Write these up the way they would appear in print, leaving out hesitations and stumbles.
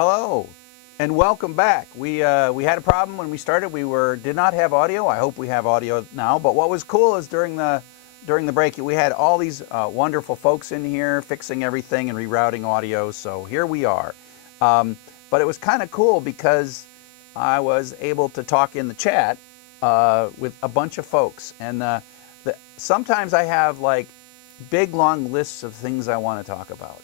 Hello, and welcome back. We had a problem when we started. We did not have audio. I hope we have audio now. But what was cool is during the break, we had all these wonderful folks in here fixing everything and rerouting audio. So here we are. But it was kind of cool because I was able to talk in the chat with a bunch of folks. And sometimes I have like big long lists of things I want to talk about.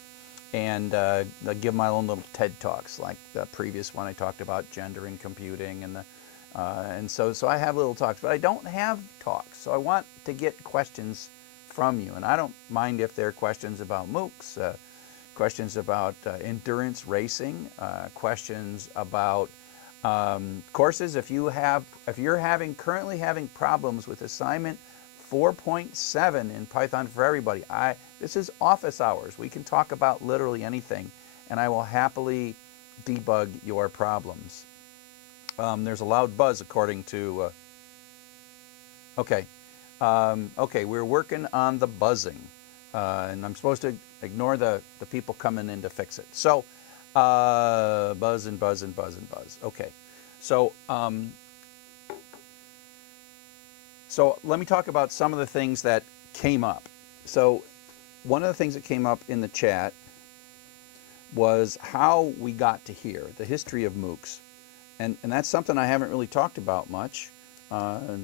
And I give my own little TED Talks, like the previous one I talked about gender and computing, and so I have little talks, but I don't have talks. So I want to get questions from you, and I don't mind if they're questions about MOOCs, questions about endurance racing, questions about courses. If you're currently having problems with assignment 4.7 in Python for Everybody, this is office hours. We can talk about literally anything, and I will happily debug your problems. There's a loud buzz according to... Okay, we're working on the buzzing, and I'm supposed to ignore the people coming in to fix it. So, buzz and buzz and buzz and buzz. Okay, so let me talk about some of the things that came up. So one of the things that came up in the chat was how we got to here, the history of MOOCs. And that's something I haven't really talked about much.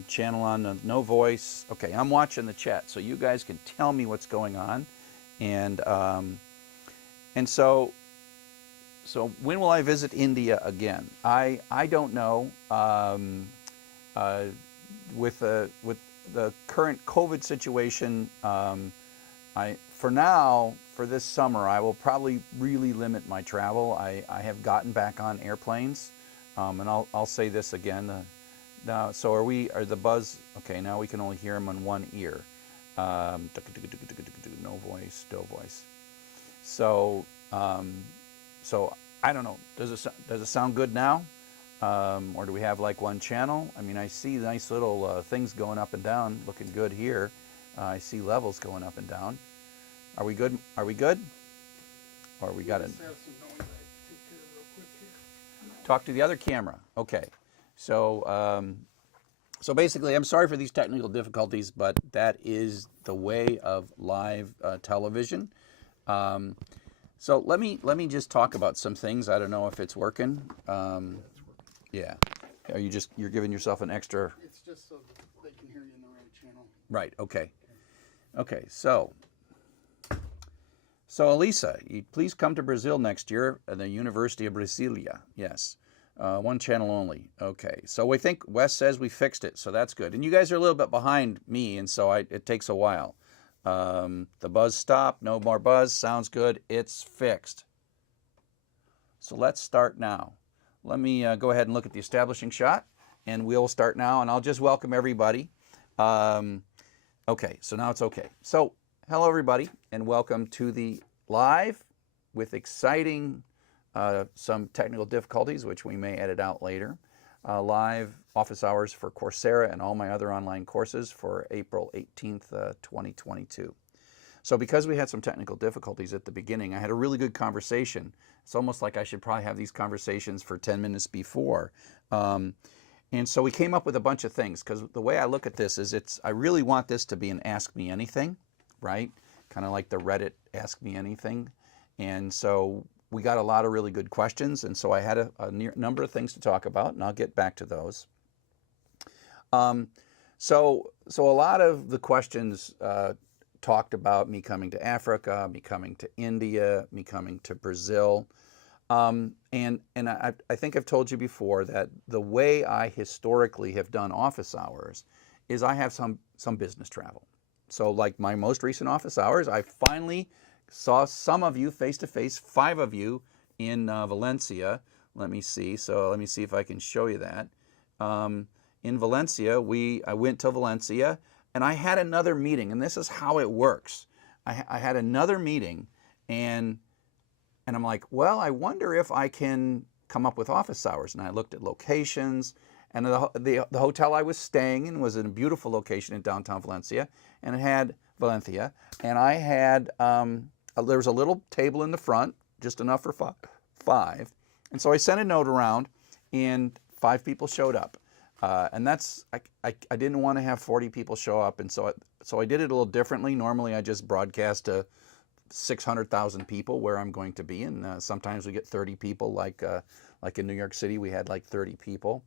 Channel on no voice. Okay, I'm watching the chat, so you guys can tell me what's going on. And so when will I visit India again? I don't know. With the current COVID situation, for this summer, I will probably really limit my travel. I have gotten back on airplanes, and I'll say this again. Now, so are the buzz? Okay, now we can only hear them on one ear. No voice, no voice. So I don't know. Does it sound good now? Or do we have like one channel? I mean, I see nice little things going up and down, looking good here. I see levels going up and down. Are we good? Are we good? Or we got it? Talk to the other camera. Okay. So so basically, I'm sorry for these technical difficulties, but that is the way of live television. So let me just talk about some things. I don't know if it's working. Yeah. You're giving yourself an extra... It's just so that they can hear you in the right channel. Right, okay. Okay, so Elisa, please come to Brazil next year at the University of Brasilia. Yes. One channel only. Okay. So we think Wes says we fixed it, so that's good. And you guys are a little bit behind me, and so it takes a while. The buzz stopped. No more buzz. Sounds good. It's fixed. So let's start now. Let me go ahead and look at the establishing shot, and we'll start now, and I'll just welcome everybody. Okay, so now it's okay. So hello, everybody, and welcome to the live with exciting, some technical difficulties, which we may edit out later, live office hours for Coursera and all my other online courses for April 18th, 2022. So because we had some technical difficulties at the beginning, I had a really good conversation. It's almost like I should probably have these conversations for 10 minutes before. And so we came up with a bunch of things, because the way I look at this is I really want this to be an Ask Me Anything, right? Kind of like the Reddit Ask Me Anything. And so we got a lot of really good questions, and so I had a number of things to talk about, and I'll get back to those. So a lot of the questions talked about me coming to Africa, me coming to India, me coming to Brazil. And I think I've told you before that the way I historically have done office hours is I have some business travel. So like my most recent office hours, I finally saw some of you face-to-face, 5 of you in Valencia. Let me see. So let me see if I can show you that. In Valencia, I went to Valencia, and I had another meeting, and this is how it works. I had another meeting, and I'm like, well, I wonder if I can come up with office hours. And I looked at locations, and the hotel I was staying in was in a beautiful location in downtown Valencia, and it had Valencia, and I had there was a little table in the front, just enough for five, And so I sent a note around, and 5 people showed up. And that's, I didn't want to have 40 people show up, and so I did it a little differently. Normally I just broadcast to 600,000 people where I'm going to be, and sometimes we get 30 people, like in New York City we had like 30 people.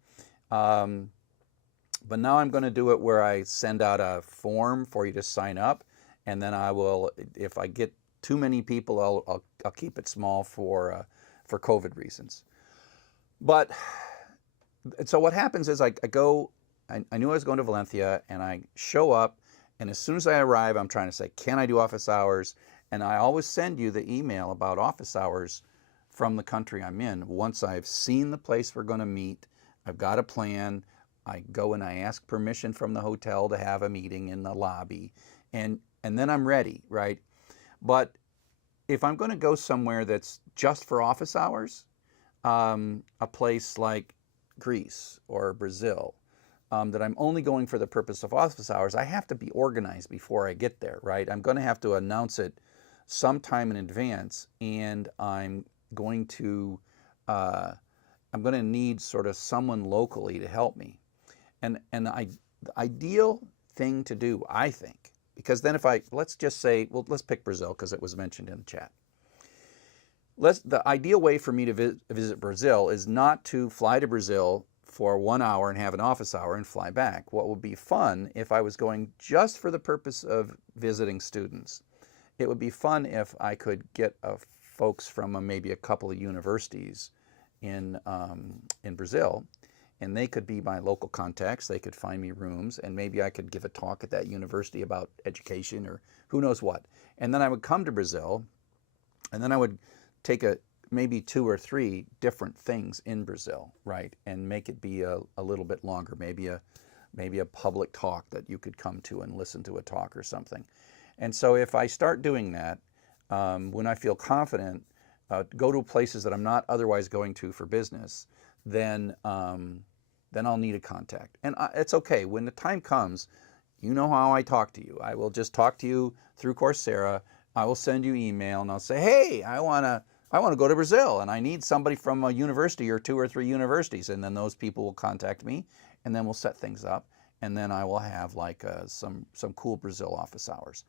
But now I'm going to do it where I send out a form for you to sign up, and then I will, if I get too many people, I'll keep it small for COVID reasons. But so what happens is I go, I knew I was going to Valencia, and I show up, and as soon as I arrive, I'm trying to say, can I do office hours? And I always send you the email about office hours from the country I'm in. Once I've seen the place we're going to meet, I've got a plan, I go and I ask permission from the hotel to have a meeting in the lobby, and then I'm ready, right? But if I'm going to go somewhere that's just for office hours, a place like Greece or Brazil, that I'm only going for the purpose of office hours, I have to be organized before I get there, right? I'm going to have to announce it sometime in advance, and I'm going to need sort of someone locally to help me. And the ideal thing to do, I think, because then let's just say, well, let's pick Brazil because it was mentioned in the chat. The ideal way for me to visit Brazil is not to fly to Brazil for 1 hour and have an office hour and fly back. What would be fun if I was going just for the purpose of visiting students? It would be fun if I could get folks from maybe a couple of universities in Brazil, and they could be my local contacts. They could find me rooms, and maybe I could give a talk at that university about education or who knows what. And then I would come to Brazil, and then I would take maybe 2 or 3 different things in Brazil, right, and make it be a little bit longer, maybe a public talk that you could come to and listen to a talk or something. And so if I start doing that, when I feel confident, go to places that I'm not otherwise going to for business, then I'll need a contact. And it's okay. When the time comes, you know how I talk to you. I will just talk to you through Coursera. I will send you email, and I'll say, hey, I want to go to Brazil, and I need somebody from a university or 2 or 3 universities. And then those people will contact me, and then we'll set things up. And then I will have like some cool Brazil office hours.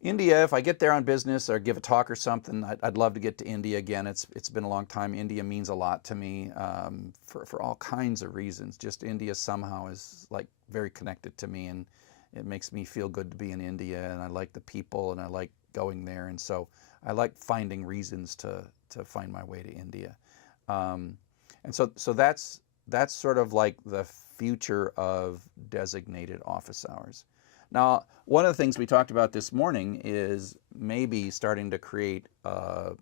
India, if I get there on business or give a talk or something, I'd love to get to India again. It's been a long time. India means a lot to me for all kinds of reasons. Just India somehow is like very connected to me, and it makes me feel good to be in India, and I like the people, and I like going there, and so I like finding reasons to find my way to India. And so that's sort of like the future of designated office hours. Now, one of the things we talked about this morning is maybe starting to create a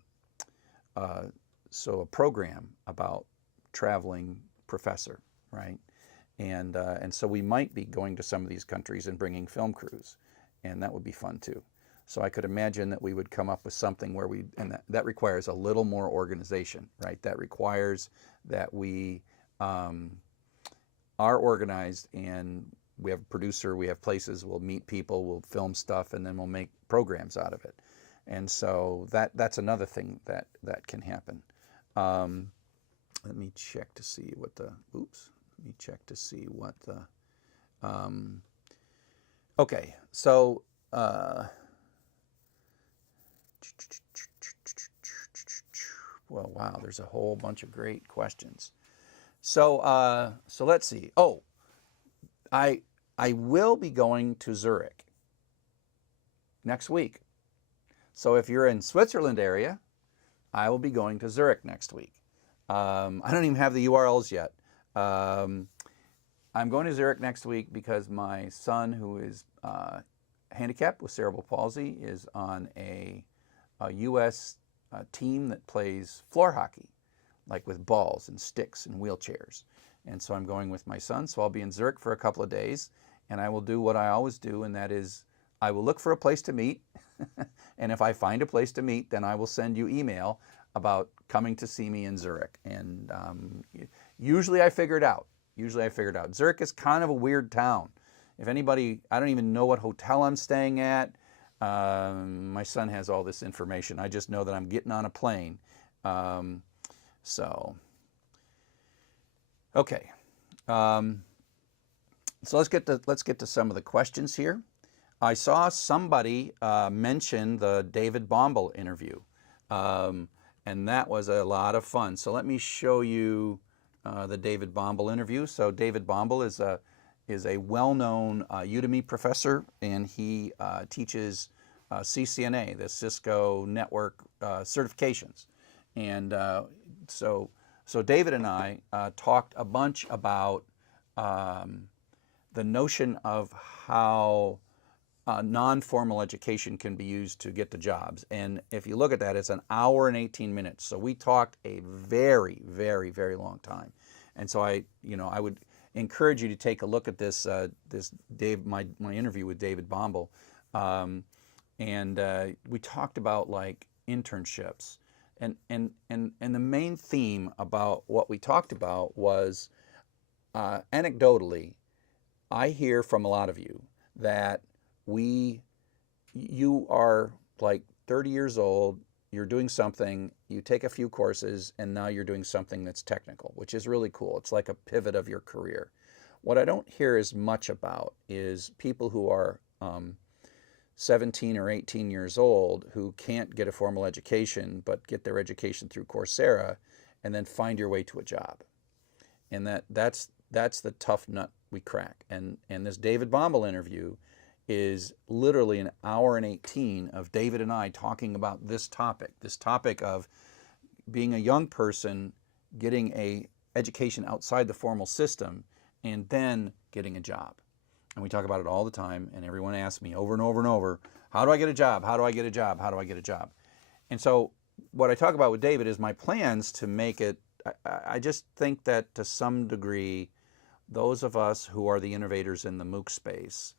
program about traveling professor, right? And so we might be going to some of these countries and bringing film crews, and that would be fun too. So I could imagine that we would come up with something where that requires a little more organization, right? That requires that we are organized, and we have a producer, we have places, we'll meet people, we'll film stuff, and then we'll make programs out of it. And so that's another thing that can happen. Let me check to see what okay, so well, wow, there's a whole bunch of great questions. So let's see. Oh, I will be going to Zurich next week. So if you're in Switzerland area, I will be going to Zurich next week. I don't even have the URLs yet. I'm going to Zurich next week because my son, who is handicapped with cerebral palsy, is on a U.S. Team that plays floor hockey, like with balls and sticks and wheelchairs. And so I'm going with my son, so I'll be in Zurich for a couple of days, and I will do what I always do, and that is I will look for a place to meet, and if I find a place to meet, then I will send you email about coming to see me in Zurich. And usually I figure it out. Zurich is kind of a weird town. If anybody, I don't even know what hotel I'm staying at. My son has all this information. I just know that I'm getting on a plane So, okay. So let's get to some of the questions here. I saw somebody mention the David Bombal interview, and that was a lot of fun. So let me show you the David Bombal interview. So David Bombal is a well-known Udemy professor, and he teaches CCNA, the Cisco Network certifications. And so David and I talked a bunch about the notion of how non-formal education can be used to get the jobs. And if you look at that, it's an hour and 18 minutes. So we talked a very, very, very long time. And so I would encourage you to take a look at this my interview with David Bombal. And we talked about like internships. And the main theme about what we talked about was anecdotally, I hear from a lot of you that you are like 30 years old, you're doing something, you take a few courses, and now you're doing something that's technical, which is really cool. It's like a pivot of your career. What I don't hear as much about is people who are 17 or 18 years old who can't get a formal education, but get their education through Coursera, and then find your way to a job. And that's the tough nut we crack. And this David Bombal interview is literally an hour and 18 of David and I talking about this topic of being a young person, getting a education outside the formal system, and then getting a job. And we talk about it all the time, and everyone asks me over and over and over, how do I get a job? How do I get a job? How do I get a job? And so what I talk about with David is my plans to make it. I just think that to some degree, those of us who are the innovators in the MOOC space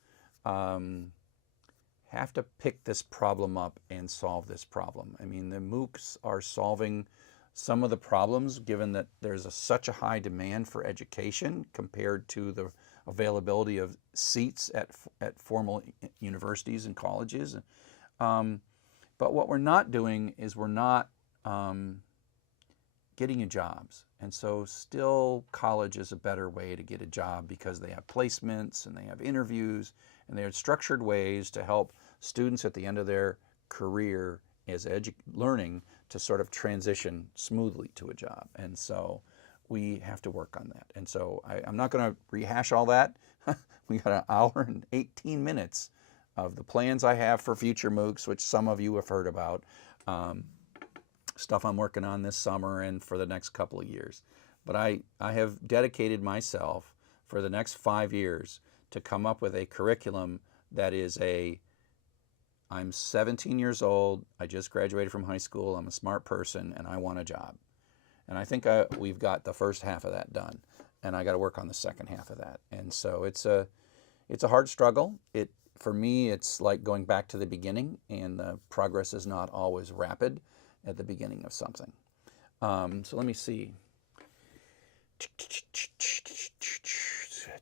have to pick this problem up and solve this problem. I mean, the MOOCs are solving some of the problems given that there's such a high demand for education compared to the availability of seats at formal universities and colleges. But what we're not doing is we're not getting you jobs. And so still college is a better way to get a job because they have placements and they have interviews and they have structured ways to help students at the end of their career as learning to sort of transition smoothly to a job. And so we have to work on that. And so I'm not going to rehash all that. We got an hour and 18 minutes of the plans I have for future MOOCs, which some of you have heard about. Stuff I'm working on this summer and for the next couple of years. But I have dedicated myself for the next 5 years to come up with a curriculum that is I'm 17 years old, I just graduated from high school, I'm a smart person, and I want a job. And I think we've got the first half of that done, and I got to work on the second half of that. And so it's a hard struggle. For me, it's like going back to the beginning, and the progress is not always rapid at the beginning of something. So let me see.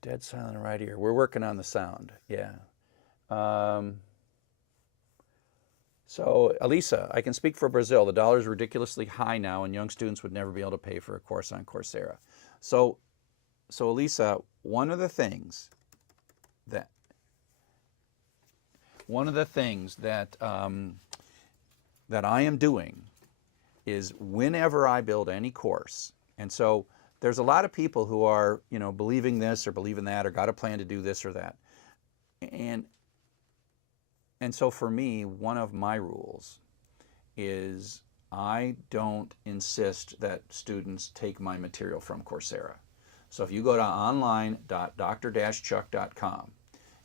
Dead silent right here. We're working on the sound. Yeah. So Elisa, I can speak for Brazil. The dollar is ridiculously high now, and young students would never be able to pay for a course on Coursera. So Elisa, one of the things that that I am doing is whenever I build any course, and so there's a lot of people who are, believing this or believing that or got a plan to do this or that. And so for me, one of my rules is I don't insist that students take my material from Coursera. So if you go to online.dr-chuck.com,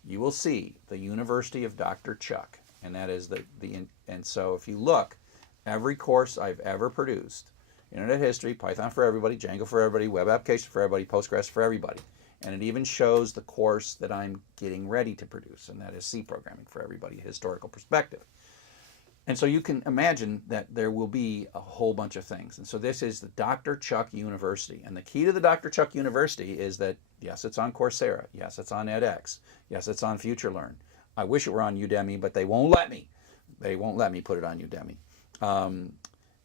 you will see the University of Dr. Chuck, and that is and so if you look, every course I've ever produced, Internet History, Python for everybody, Django for everybody, Web Application for everybody, Postgres for everybody. And it even shows the course that I'm getting ready to produce, and that is C Programming for Everybody, Historical Perspective. And so you can imagine that there will be a whole bunch of things. And so this is the Dr. Chuck University. And the key to the Dr. Chuck University is that, yes, it's on Coursera. Yes, it's on edX. Yes, it's on FutureLearn. I wish it were on Udemy, but they won't let me. They won't let me put it on Udemy.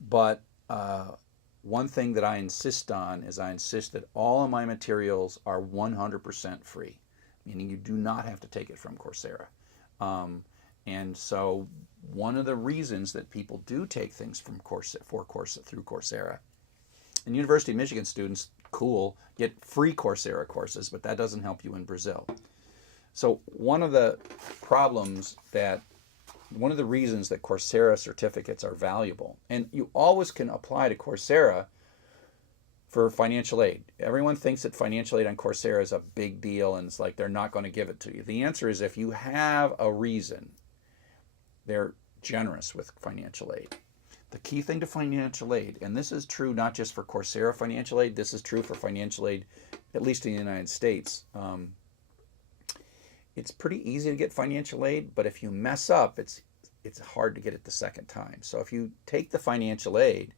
But one thing that I insist on is I insist that all of my materials are 100% free, meaning you do not have to take it from Coursera. And so one of the reasons that people do take things from through Coursera, and University of Michigan students, cool, get free Coursera courses, but that doesn't help you in Brazil. So one of the reasons that Coursera certificates are valuable, and you always can apply to Coursera for financial aid. Everyone thinks that financial aid on Coursera is a big deal and it's like they're not going to give it to you. The answer is if you have a reason, they're generous with financial aid. The key thing to financial aid, and this is true not just for Coursera financial aid, this is true for financial aid, at least in the United States. It's pretty easy to get financial aid, but if you mess up, it's hard to get it the second time. So if you take the financial aid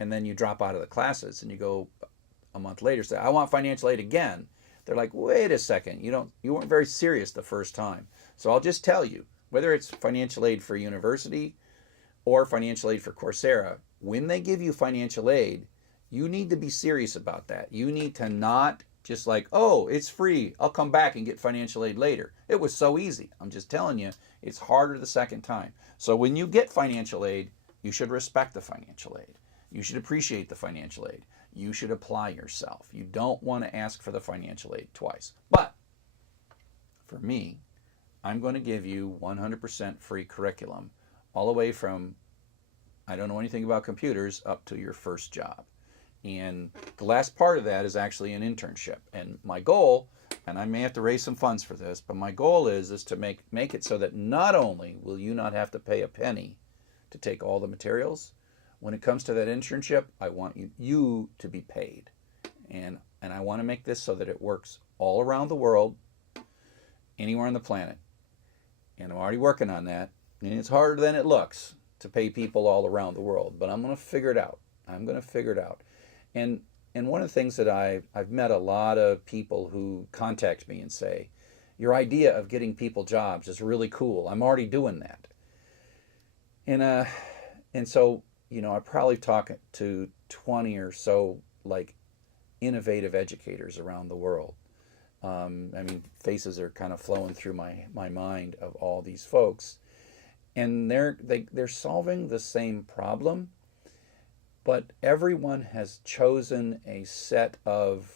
and then you drop out of the classes and you go a month later say, I want financial aid again, they're like, wait a second, you weren't very serious the first time. So I'll just tell you, whether it's financial aid for university or financial aid for Coursera, when they give you financial aid, you need to be serious about that. You need to not just like, oh, it's free, I'll come back and get financial aid later. It was so easy. I'm just telling you, it's harder the second time. So when you get financial aid, you should respect the financial aid. You should appreciate the financial aid. You should apply yourself. You don't want to ask for the financial aid twice. But for me, I'm going to give you 100% free curriculum all the way from I don't know anything about computers up to your first job. And the last part of that is actually an internship. And my goal, and I may have to raise some funds for this, but my goal is to make it so that not only will you not have to pay a penny to take all the materials, when it comes to that internship, I want you to be paid. And I want to make this so that it works all around the world, anywhere on the planet. And I'm already working on that. And it's harder than it looks to pay people all around the world, but I'm going to figure it out. I'm going to figure it out. And one of the things that I've met a lot of people who contact me and say, your idea of getting people jobs is really cool. I'm already doing that. And so, I probably talk to 20 or so like innovative educators around the world. Faces are kind of flowing through my mind of all these folks. And they're solving the same problem, but everyone has chosen a set of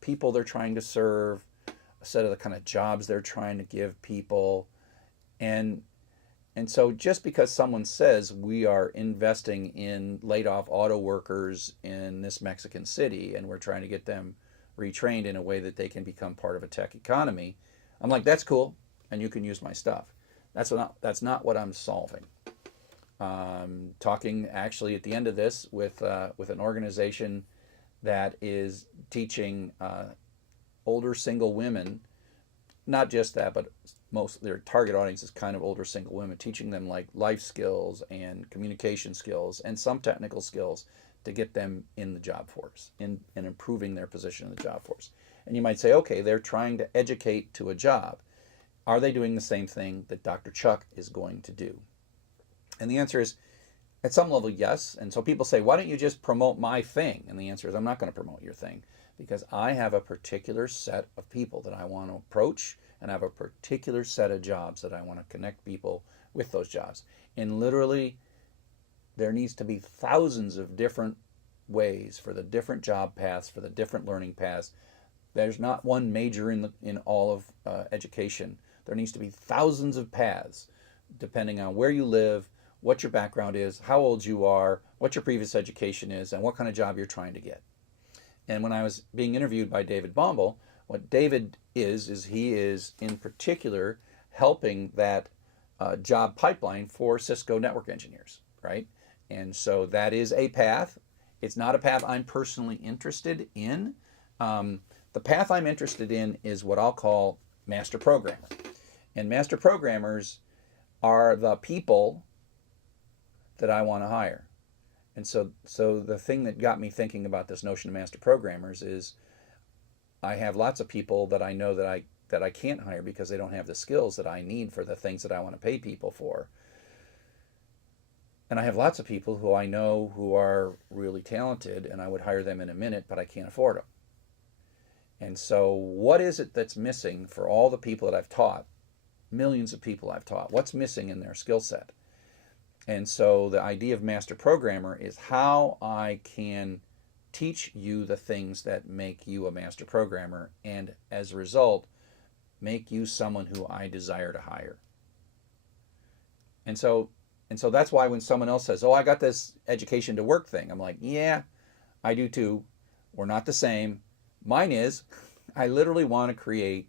people they're trying to serve, a set of the kind of jobs they're trying to give people. And so just because someone says we are investing in laid off auto workers in this Mexican city and we're trying to get them retrained in a way that they can become part of a tech economy, I'm like, that's cool, and you can use my stuff. That's not what I'm solving. Talking actually at the end of this with an organization that is teaching older single women, not just that, but most their target audience is kind of older single women, teaching them like life skills and communication skills and some technical skills to get them in the job force and improving their position in the job force. And you might say, okay, they're trying to educate to a job. Are they doing the same thing that Dr. Chuck is going to do? And the answer is, at some level, yes. And so people say, why don't you just promote my thing? And the answer is, I'm not going to promote your thing because I have a particular set of people that I want to approach, and I have a particular set of jobs that I want to connect people with those jobs. And literally, there needs to be thousands of different ways for the different job paths, for the different learning paths. There's not one major in all of education. There needs to be thousands of paths depending on where you live, what your background is, how old you are, what your previous education is, and what kind of job you're trying to get. And when I was being interviewed by David Bombal, what David is he is in particular helping that job pipeline for Cisco network engineers, right? And so that is a path. It's not a path I'm personally interested in. The path I'm interested in is what I'll call master programmer. And master programmers are the people that I want to hire. And so the thing that got me thinking about this notion of master programmers is I have lots of people that I know that I can't hire because they don't have the skills that I need for the things that I want to pay people for. And I have lots of people who I know who are really talented, and I would hire them in a minute, but I can't afford them. And so, what is it that's missing for all the people that I've taught, millions of people I've taught? What's missing in their skill set? And so, the idea of master programmer is how I can teach you the things that make you a master programmer, and as a result, make you someone who I desire to hire. And so, that's why when someone else says, "Oh, I got this education to work thing," I'm like, "Yeah, I do too. We're not the same. Mine is, I literally want to create,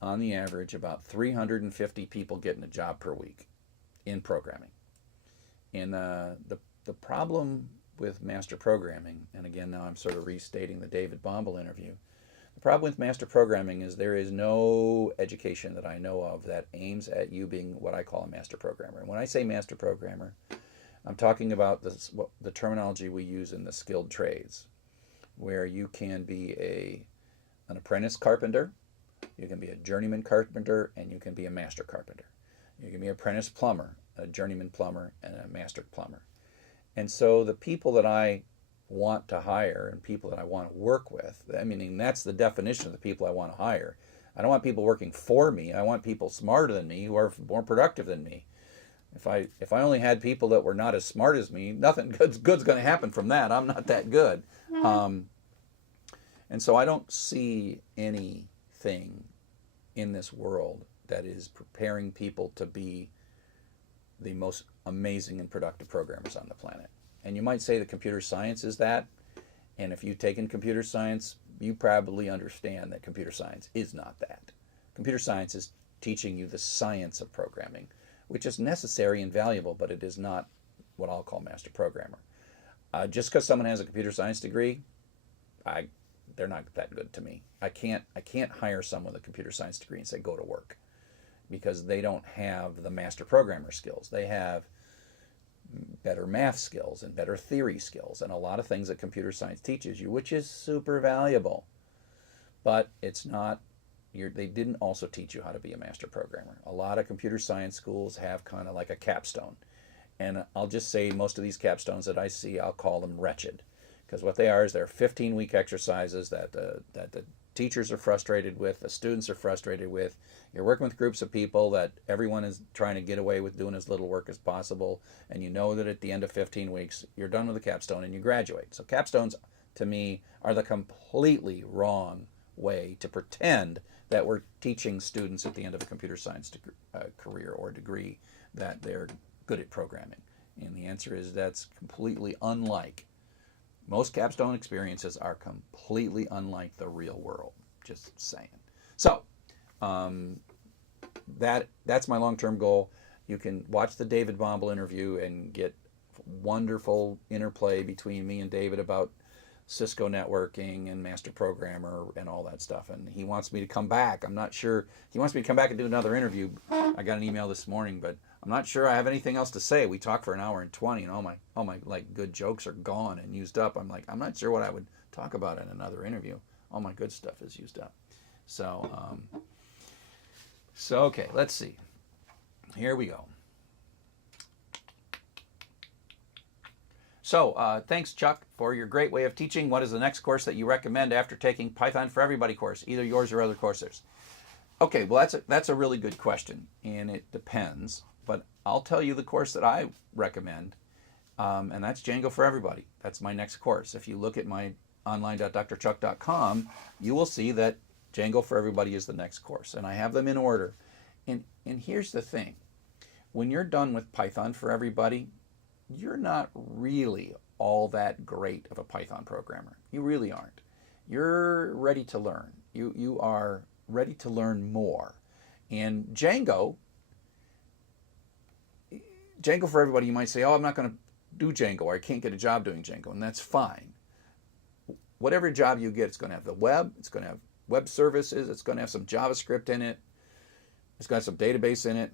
on the average, about 350 people getting a job per week in programming." And the problem with master programming, and again, now I'm sort of restating the David Bombal interview. The problem with master programming is there is no education that I know of that aims at you being what I call a master programmer. And when I say master programmer, I'm talking about the terminology we use in the skilled trades, where you can be an apprentice carpenter, you can be a journeyman carpenter, and you can be a master carpenter. You can be an apprentice plumber, a journeyman plumber, and a master plumber. And so the people that I want to hire and people that I want to work with, I mean, that's the definition of the people I want to hire. I don't want people working for me. I want people smarter than me who are more productive than me. If I only had people that were not as smart as me, nothing good's going to happen from that. I'm not that good. And so I don't see anything in this world that is preparing people to be the most amazing and productive programmers on the planet. And you might say that computer science is that. And if you've taken computer science, you probably understand that computer science is not that. Computer science is teaching you the science of programming, which is necessary and valuable, but it is not what I'll call master programmer. Just because someone has a computer science degree, they're not that good to me. I can't hire someone with a computer science degree and say go to work, because they don't have the master programmer skills. They have better math skills and better theory skills and a lot of things that computer science teaches you, which is super valuable. But it's not, they didn't also teach you how to be a master programmer. A lot of computer science schools have kind of like a capstone. And I'll just say most of these capstones that I see, I'll call them wretched. Because what they are is they're 15-week exercises that the teachers are frustrated with, the students are frustrated with. You're working with groups of people that everyone is trying to get away with doing as little work as possible, and you know that at the end of 15 weeks, you're done with the capstone and you graduate. So capstones, to me, are the completely wrong way to pretend that we're teaching students at the end of a computer science career or degree that they're good at programming. And the answer is that's completely unlike. Most capstone experiences are completely unlike the real world. Just saying. So that's my long-term goal. You can watch the David Bombal interview and get wonderful interplay between me and David about Cisco networking and master programmer and all that stuff. And he wants me to come back. I'm not sure. He wants me to come back and do another interview. I got an email this morning, but I'm not sure I have anything else to say. We talked for an hour and 20, and all my like good jokes are gone and used up. I'm not sure what I would talk about in another interview. All my good stuff is used up. So okay, let's see. Here we go. So thanks, Chuck, for your great way of teaching. What is the next course that you recommend after taking Python for Everybody course, either yours or other courses? Okay, well, that's a really good question, and it depends. But I'll tell you the course that I recommend, and that's Django for Everybody. That's my next course. If you look at my online.drchuck.com, you will see that Django for Everybody is the next course, and I have them in order. And here's the thing. When you're done with Python for Everybody, you're not really all that great of a Python programmer. You really aren't. You're ready to learn. You are ready to learn more. And Django for Everybody, you might say, oh, I'm not going to do Django, or I can't get a job doing Django, and that's fine. Whatever job you get, it's going to have the web, it's going to have web services, it's going to have some JavaScript in it, it's going to have some database in it,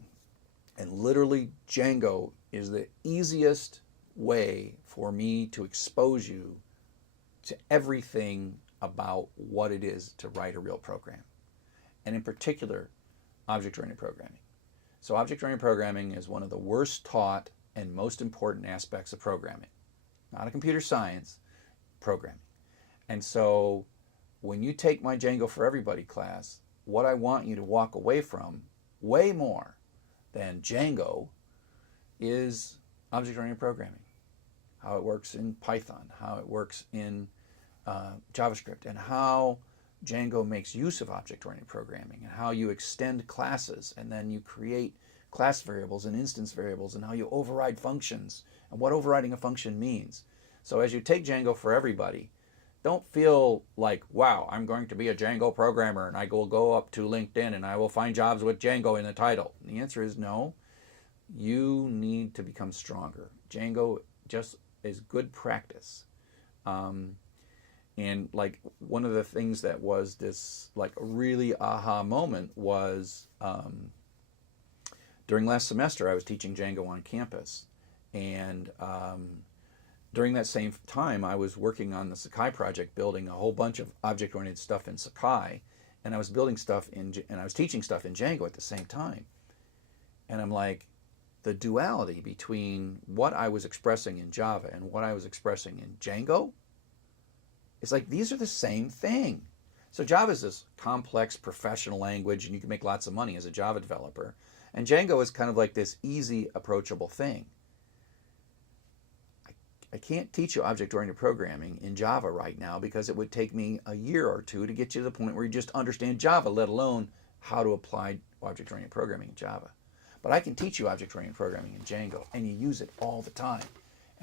and literally Django is the easiest way for me to expose you to everything about what it is to write a real program. And in particular, object-oriented programming. So object-oriented programming is one of the worst taught and most important aspects of programming. Not a computer science, programming. And so when you take my Django for Everybody class, what I want you to walk away from way more than Django is object-oriented programming. How it works in Python, how it works in JavaScript, and how Django makes use of object-oriented programming, and how you extend classes, and then you create class variables and instance variables, and how you override functions, and what overriding a function means. So as you take Django for Everybody, don't feel like, wow, I'm going to be a Django programmer, and I will go up to LinkedIn, and I will find jobs with Django in the title. And the answer is no. You need to become stronger. Django just is good practice. And like one of the things that was this like a really aha moment was during last semester I was teaching Django on campus, and during that same time I was working on the Sakai project, building a whole bunch of object-oriented stuff in Sakai, and I was building stuff and I was teaching stuff in Django at the same time. And I'm like, the duality between what I was expressing in Java and what I was expressing in Django, it's like these are the same thing. So Java is this complex professional language, and you can make lots of money as a Java developer. And Django is kind of like this easy, approachable thing. I can't teach you object-oriented programming in Java right now because it would take me a year or two to get you to the point where you just understand Java, let alone how to apply object-oriented programming in Java. But I can teach you object-oriented programming in Django, and you use it all the time.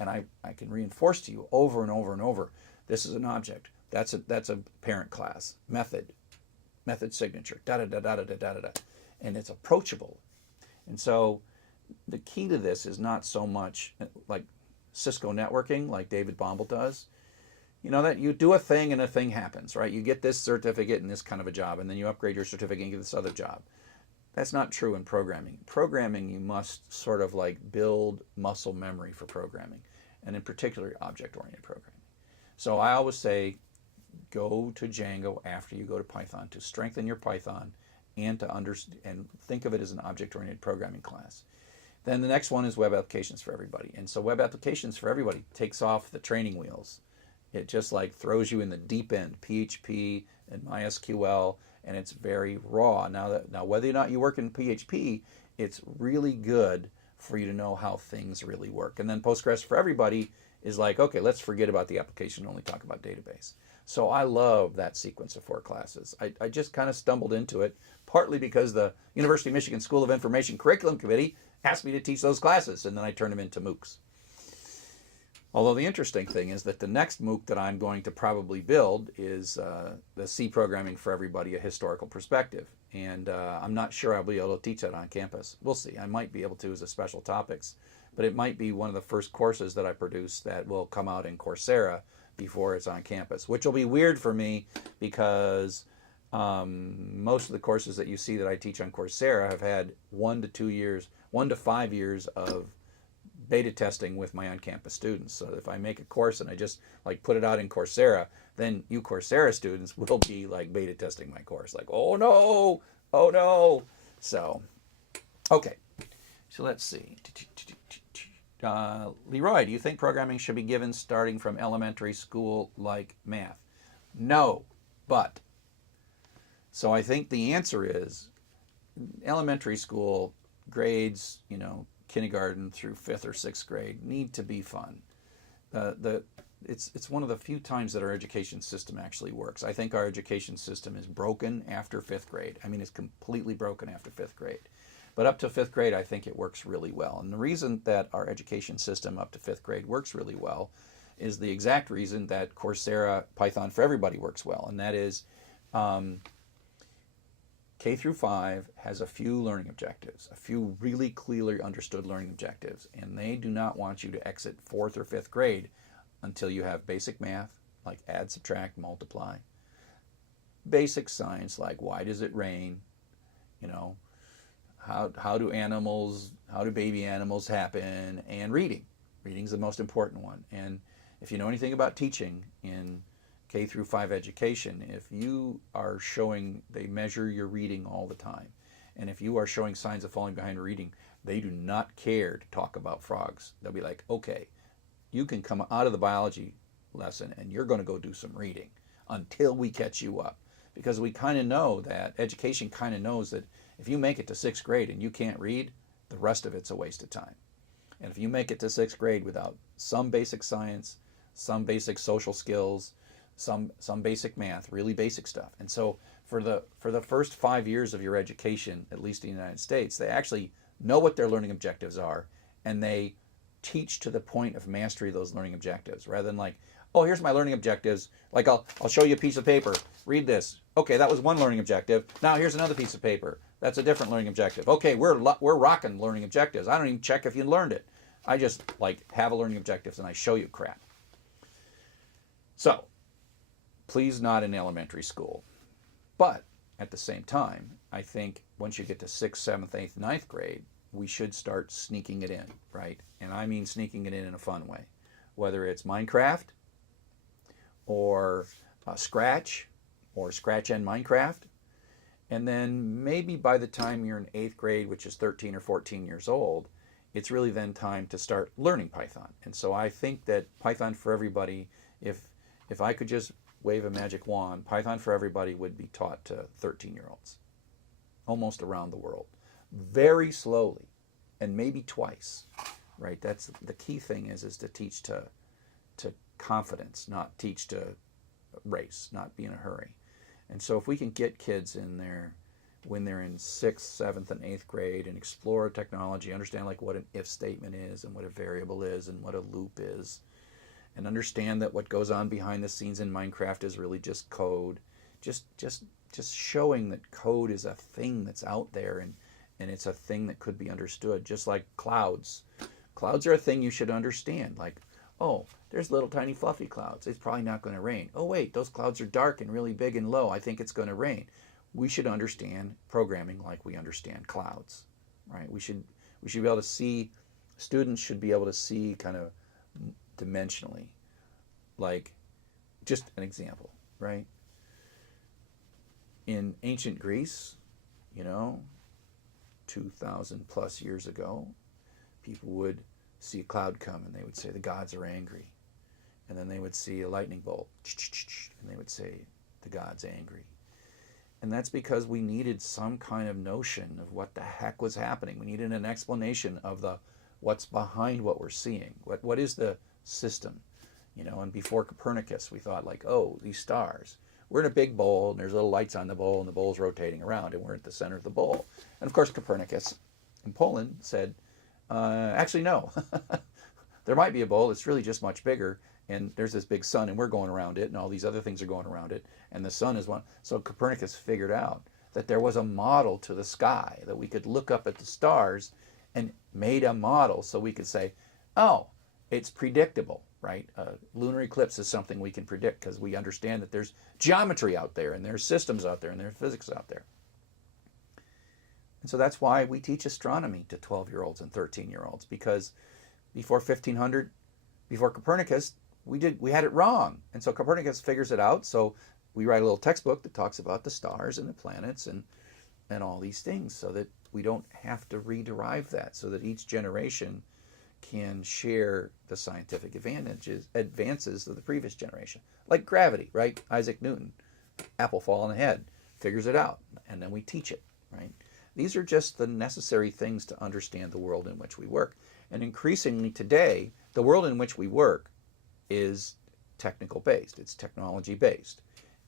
And I can reinforce to you over and over and over, this is an object, that's a parent class, method signature, da-da-da-da-da-da-da-da. And it's approachable. And so the key to this is not so much like Cisco networking, like David Bombal does. You know that you do a thing and a thing happens, right? You get this certificate in this kind of a job, and then you upgrade your certificate and get this other job. That's not true in programming. Programming, you must sort of like build muscle memory for programming, and in particular, object-oriented programming. So I always say, go to Django after you go to Python to strengthen your Python and to understand and think of it as an object-oriented programming class. Then the next one is Web Applications for Everybody. And so Web Applications for Everybody takes off the training wheels. It just like throws you in the deep end, PHP and MySQL, and it's very raw. Now whether or not you work in PHP, it's really good for you to know how things really work. And then Postgres for Everybody is like, okay, let's forget about the application and only talk about database. So I love that sequence of 4 classes. I just kind of stumbled into it, partly because the University of Michigan School of Information Curriculum Committee asked me to teach those classes, and then I turned them into MOOCs. Although the interesting thing is that the next MOOC that I'm going to probably build is the C Programming for Everybody, a Historical Perspective. And I'm not sure I'll be able to teach that on campus. We'll see. I might be able to as a special topics, but it might be one of the first courses that I produce that will come out in Coursera before it's on campus, which will be weird for me because most of the courses that you see that I teach on Coursera have had 1 to 5 years of beta testing with my on-campus students. So if I make a course and I just like put it out in Coursera, then you Coursera students will be like beta testing my course, like, oh no. So, okay. So let's see. Leroy, do you think programming should be given starting from elementary school like math? No, but. So I think the answer is elementary school grades, kindergarten through 5th or 6th grade need to be fun. It's one of the few times that our education system actually works. I think our education system is broken after 5th grade. I mean, it's completely broken after 5th grade. But up to 5th grade, I think it works really well. And the reason that our education system up to 5th grade works really well is the exact reason that Coursera Python for Everybody works well. And that is K through 5 has a few learning objectives, a few really clearly understood learning objectives. And they do not want you to exit 4th or 5th grade until you have basic math, like add, subtract, multiply. Basic science, like why does it rain? How do baby animals happen? And reading. Reading's the most important one. And if you know anything about teaching in K through 5 education, if you are showing, they measure your reading all the time. And if you are showing signs of falling behind reading, they do not care to talk about frogs. They'll be like, okay, you can come out of the biology lesson and you're going to go do some reading until we catch you up. Because we kind of know that education kind of knows that if you make it to 6th grade and you can't read, the rest of it's a waste of time. And if you make it to 6th grade without some basic science, some basic social skills, some basic math, really basic stuff. And so for the first 5 years of your education, at least in the United States, they actually know what their learning objectives are, and they teach to the point of mastery of those learning objectives, rather than like, oh, here's my learning objectives. Like I'll show you a piece of paper. Read this. Okay, that was one learning objective. Now here's another piece of paper. That's a different learning objective. Okay, we're rocking learning objectives. I don't even check if you learned it. I just like have a learning objectives and I show you crap. So, please not in elementary school. But at the same time, I think once you get to 6th, 7th, 8th, 9th grade, we should start sneaking it in, right? And I mean sneaking it in a fun way. Whether it's Minecraft or Scratch or Scratch and Minecraft. And then maybe by the time you're in 8th grade, which is 13 or 14 years old, it's really then time to start learning Python. And so I think that Python for everybody, if I could just wave a magic wand, Python for everybody would be taught to 13-year-olds, almost around the world, very slowly, and maybe twice, right? That's the key thing is to teach to confidence, not teach to race, not be in a hurry. And so if we can get kids in there when they're in 6th, 7th, and 8th grade and explore technology, understand like what an if statement is and what a variable is and what a loop is, and understand that what goes on behind the scenes in Minecraft is really just code. Just showing that code is a thing that's out there and it's a thing that could be understood, just like clouds. Clouds are a thing you should understand. Like, oh, there's little tiny fluffy clouds. It's probably not going to rain. Oh wait, those clouds are dark and really big and low. I think it's going to rain. We should understand programming like we understand clouds, right? We should be able to see, students should be able to see kind of dimensionally, like just an example, right? In ancient Greece, 2,000 plus years ago, people would see a cloud come and they would say the gods are angry. And then they would see a lightning bolt and they would say the god's angry. And that's because we needed some kind of notion of what the heck was happening. We needed an explanation of what's behind what we're seeing. What is the system? And before Copernicus, we thought like, oh, these stars. We're in a big bowl, and there's little lights on the bowl, and the bowl's rotating around, and we're at the center of the bowl. And of course, Copernicus in Poland said, actually, no. There might be a bowl. It's really just much bigger, and there's this big sun, and we're going around it, and all these other things are going around it, and the sun is one. So Copernicus figured out that there was a model to the sky, that we could look up at the stars and made a model so we could say, oh, it's predictable, right? Lunar eclipse is something we can predict because we understand that there's geometry out there and there's systems out there and there's physics out there. And so that's why we teach astronomy to 12-year-olds and 13-year-olds, because before 1500, before Copernicus, we had it wrong. And so Copernicus figures it out. So we write a little textbook that talks about the stars and the planets and all these things so that we don't have to rederive that, so that each generation can share the scientific advances of the previous generation. Like gravity, right? Isaac Newton, apple fall on the head, figures it out, and then we teach it, right? These are just the necessary things to understand the world in which we work. And increasingly today, the world in which we work is technical based. It's technology based.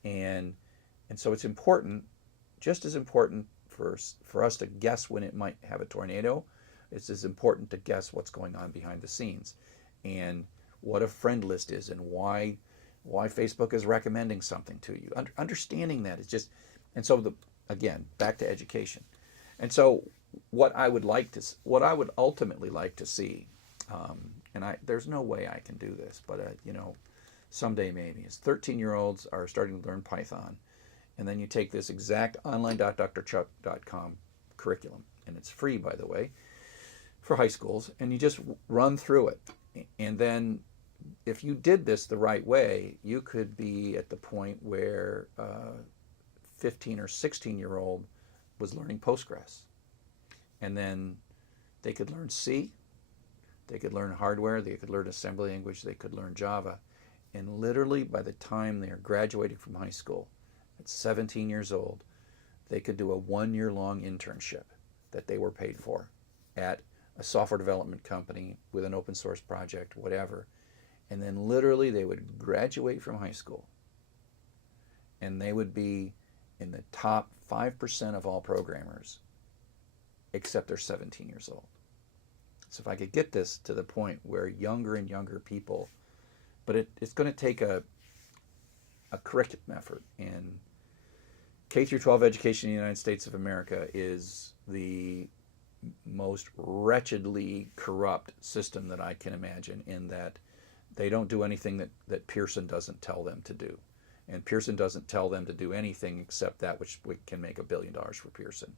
And so it's important, just as important for us to guess when it might have a tornado. It's as important to guess what's going on behind the scenes and what a friend list is and why Facebook is recommending something to you. Understanding that is just, and so again, back to education. And so what I would ultimately like to see, there's no way I can do this, but someday maybe, is 13-year-olds are starting to learn Python, and then you take this exact online.drchuck.com curriculum, and it's free, by the way, for high schools, and you just run through it. And then if you did this the right way, you could be at the point where 15 or 16-year-old was learning Postgres. And then they could learn C, they could learn hardware, they could learn assembly language, they could learn Java. And literally by the time they are graduating from high school, at 17 years old, they could do a 1-year-long internship that they were paid for at a software development company with an open source project, whatever. And then literally they would graduate from high school and they would be in the top 5% of all programmers, except they're 17 years old. So if I could get this to the point where younger and younger people, but it's going to take a curriculum effort. And K through 12 education in the United States of America is the most wretchedly corrupt system that I can imagine, in that they don't do anything that Pearson doesn't tell them to do. And Pearson doesn't tell them to do anything except that which can make $1 billion for Pearson.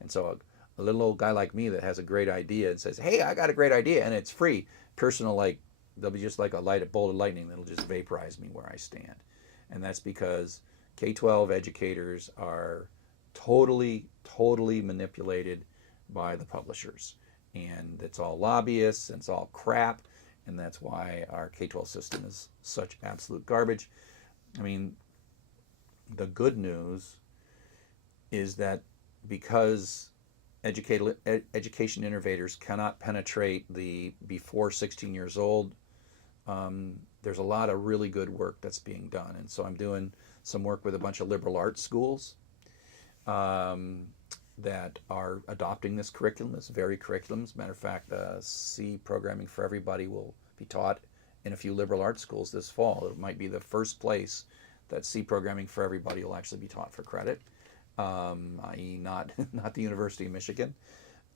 And so a little old guy like me that has a great idea and says, hey, I got a great idea and it's free, Pearson will they'll be just like a bolt of lightning that'll just vaporize me where I stand. And that's because K-12 educators are totally manipulated by the publishers. And it's all lobbyists and it's all crap. And that's why our K-12 system is such absolute garbage. I mean, the good news is that because education innovators cannot penetrate the before 16 years old, there's a lot of really good work that's being done. And so I'm doing some work with a bunch of liberal arts schools that are adopting this curriculum, this very curriculum. As a matter of fact, C programming for everybody will be taught in a few liberal arts schools this fall. It might be the first place that C programming for everybody will actually be taught for credit, i.e. not the University of Michigan.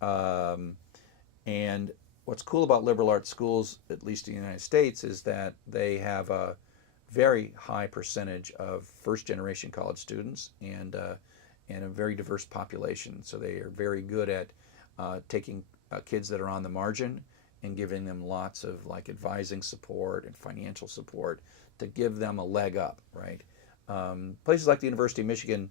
And what's cool about liberal arts schools, at least in the United States, is that they have a very high percentage of first-generation college students and a very diverse population. So they are very good at taking kids that are on the margin and giving them lots of advising support and financial support to give them a leg up, right? Places like the University of Michigan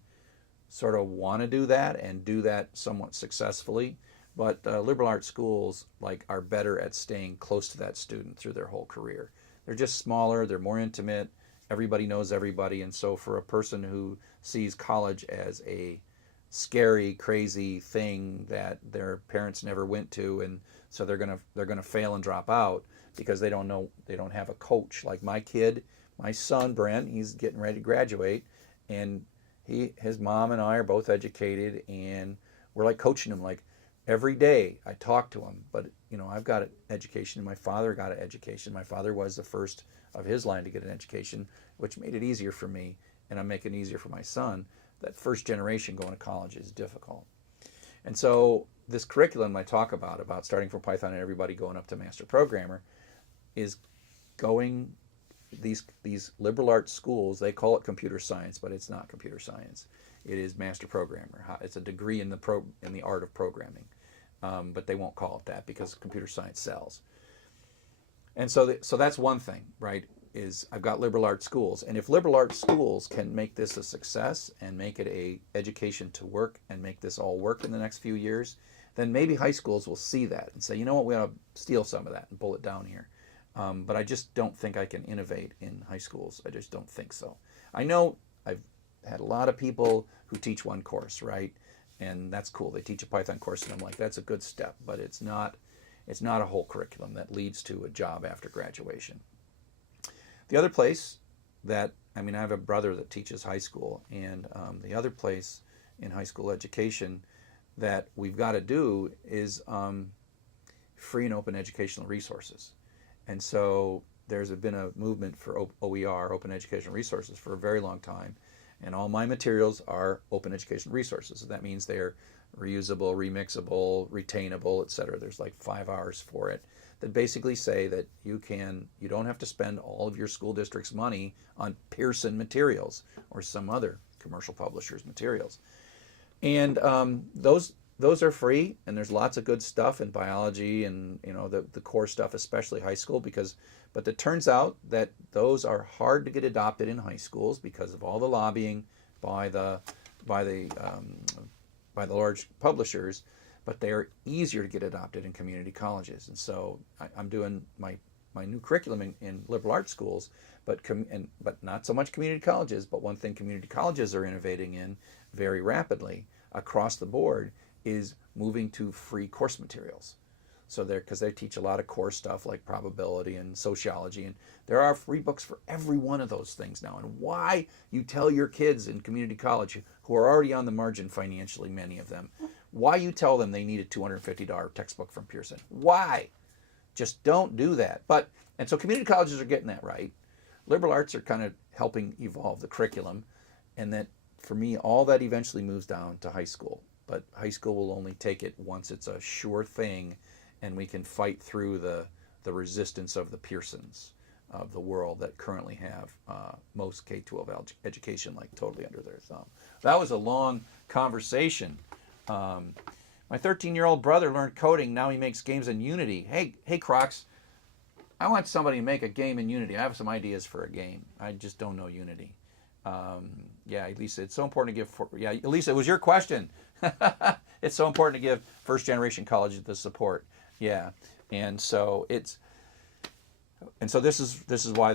sort of want to do that and do that somewhat successfully, but liberal arts schools are better at staying close to that student through their whole career. They're just smaller, they're more intimate, everybody knows everybody, and so for a person who sees college as a scary, crazy thing that their parents never went to, and so they're gonna fail and drop out because they don't have a coach. Like my son Brent, he's getting ready to graduate, and his mom and I are both educated, and we're coaching him every day. I talk to him, but I've got an education, and my father got an education. My father was the first of his line to get an education, which made it easier for me, and I'm making it easier for my son. That first generation going to college is difficult. And so this curriculum I talk about starting from Python and everybody going up to master programmer, is going these liberal arts schools. They call it computer science, but it's not computer science. It is master programmer. It's a degree in the art of programming, but they won't call it that because computer science sells. And so that's one thing, right? Is I've got liberal arts schools, and if liberal arts schools can make this a success and make it a education to work and make this all work in the next few years, then maybe high schools will see that and say, you know what, we ought to steal some of that and pull it down here. But I just don't think I can innovate in high schools. I just don't think so. I know I've had a lot of people who teach one course, right? And that's cool. They teach a Python course, and I'm like, that's a good step, but it's not a whole curriculum that leads to a job after graduation. The other place I have a brother that teaches high school, and the other place in high school education that we've got to do is free and open educational resources. And so there's been a movement for OER, Open Educational Resources, for a very long time. And all my materials are open educational resources. So that means they're reusable, remixable, retainable, etc. There's 5 hours for it that basically say that you don't have to spend all of your school district's money on Pearson materials or some other commercial publisher's materials. And those are free, and there's lots of good stuff in biology and the core stuff, especially high school, but it turns out that those are hard to get adopted in high schools because of all the lobbying by the by the large publishers, but they are easier to get adopted in community colleges. And so I'm doing my new curriculum in liberal arts schools, but not so much community colleges. But one thing community colleges are innovating in very rapidly across the board is moving to free course materials. So because they teach a lot of core stuff like probability and sociology, and there are free books for every one of those things now. And why you tell your kids in community college who are already on the margin financially, many of them, why you tell them they need a $250 textbook from Pearson? Why? Just don't do that. And so community colleges are getting that right. Liberal arts are kind of helping evolve the curriculum, and that for me, all that eventually moves down to high school. But high school will only take it once it's a sure thing, and we can fight through the resistance of the Pearsons of the world that currently have most K-12 education like totally under their thumb. That was a long conversation. My 13-year-old brother learned coding. Now he makes games in Unity. Hey, Crocs, I want somebody to make a game in Unity. I have some ideas for a game. I just don't know Unity. Yeah, Elisa, it's so important to give. Yeah, Elisa, it was your question. It's so important to give first-generation colleges the support. Yeah, and so this is why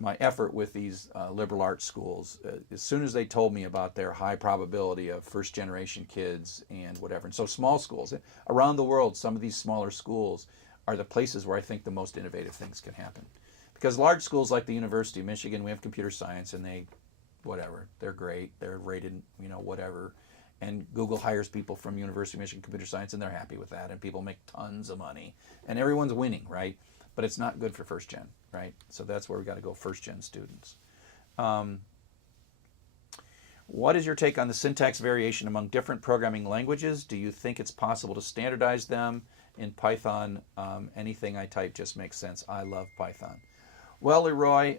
my effort with these liberal arts schools, as soon as they told me about their high probability of first-generation kids and whatever, and so small schools around the world, some of these smaller schools are the places where I think the most innovative things can happen, because large schools like the University of Michigan, we have computer science, and they're great, they're rated, whatever. And Google hires people from University of Michigan computer science, and they're happy with that, and people make tons of money, and everyone's winning, right? But it's not good for first gen, right? So that's where we got to go, first gen students. What is your take on the syntax variation among different programming languages? Do you think it's possible to standardize them? In Python, anything I type just makes sense. I love Python. Well, Leroy,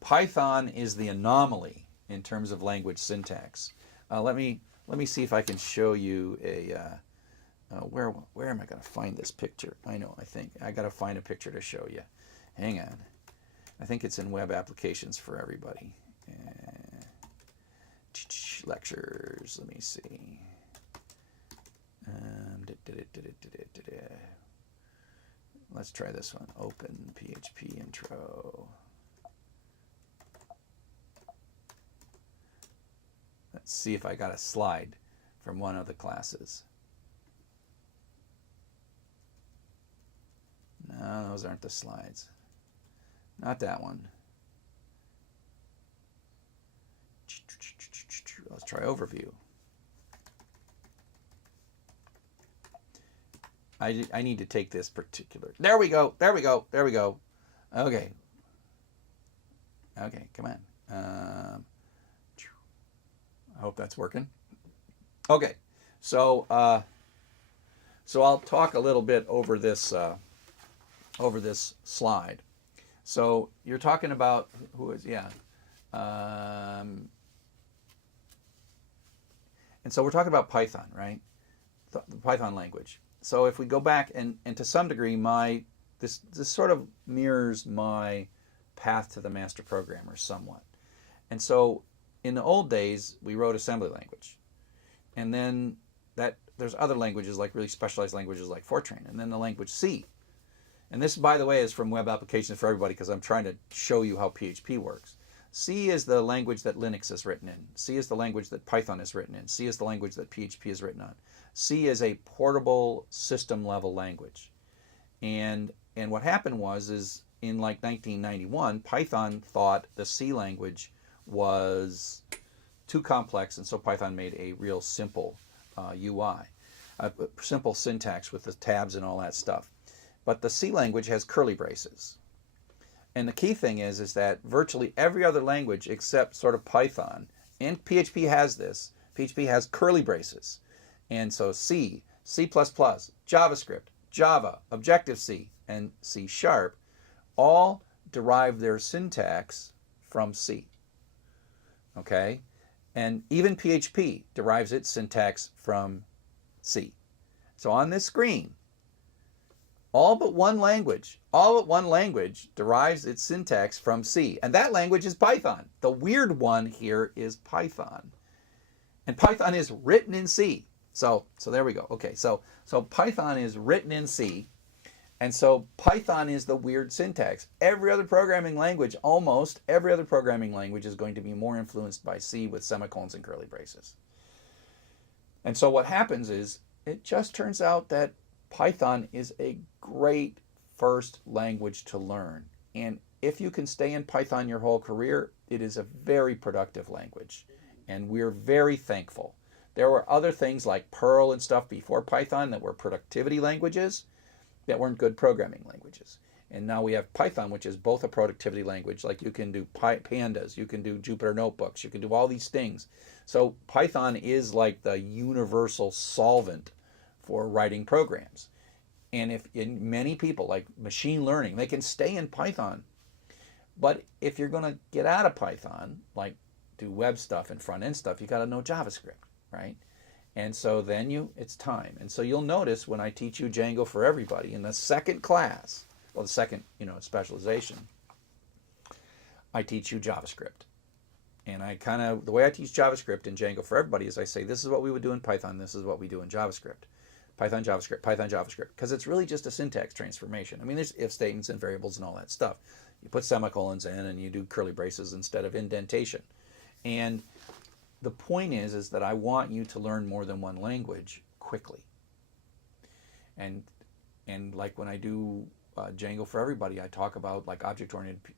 Python is the anomaly in terms of language syntax. Let me see if I can show you where am I going to find this picture? I think I got to find a picture to show you. Hang on. I think it's in web applications for everybody. Lectures. Let me see. Let's try this one. Open PHP intro. Let's see if I got a slide from one of the classes. No, those aren't the slides. Not that one. Let's try overview. I need to take this particular. There we go. Okay. Okay, come on. I hope that's working. Okay, so I'll talk a little bit over this slide. So you're talking about and so we're talking about Python, right? The Python language. So if we go back and to some degree, this sort of mirrors my path to the master programmer somewhat. And so in the old days, we wrote assembly language, and then there's other languages, like really specialized languages like Fortran, and then the language C. And this, by the way, is from web applications for everybody, because I'm trying to show you how PHP works. C is the language that Linux is written in. C is the language that Python is written in. C is the language that PHP is written on. C is a portable system-level language. And what happened is in like 1991, Python thought the C language was too complex, and so Python made a real simple UI, a simple syntax with the tabs and all that stuff. But the C language has curly braces. And the key thing is that virtually every other language except sort of Python, and PHP has this, PHP has curly braces. And so C, C++, JavaScript, Java, Objective-C, and C# all derive their syntax from C. Okay? And even PHP derives its syntax from C. So on this screen, All but one language derives its syntax from C, and that language is Python. The weird one here is Python, and Python is written in C. So there we go. Okay, so Python is written in C, and so Python is the weird syntax. Every other programming language, almost every other programming language, is going to be more influenced by C with semicolons and curly braces. And so what happens is, it just turns out that Python is a great first language to learn. And if you can stay in Python your whole career, it is a very productive language. And we're very thankful. There were other things like Perl and stuff before Python that were productivity languages that weren't good programming languages. And now we have Python, which is both a productivity language, like you can do pandas, you can do Jupyter notebooks, you can do all these things. So Python is like the universal solvent for writing programs. And if many people, like machine learning, they can stay in Python. But if you're going to get out of Python, like do web stuff and front end stuff, you got to know JavaScript, right? And so then it's time. And so you'll notice when I teach you Django for Everybody in the second class, well, the second, specialization, I teach you JavaScript. And the way I teach JavaScript in Django for Everybody is I say, this is what we would do in Python, this is what we do in JavaScript. Python, JavaScript, Python, JavaScript, because it's really just a syntax transformation. I mean, there's if statements and variables and all that stuff. You put semicolons in and you do curly braces instead of indentation. And the point is that I want you to learn more than one language quickly. And like when I do Django for Everybody, I talk about like object-oriented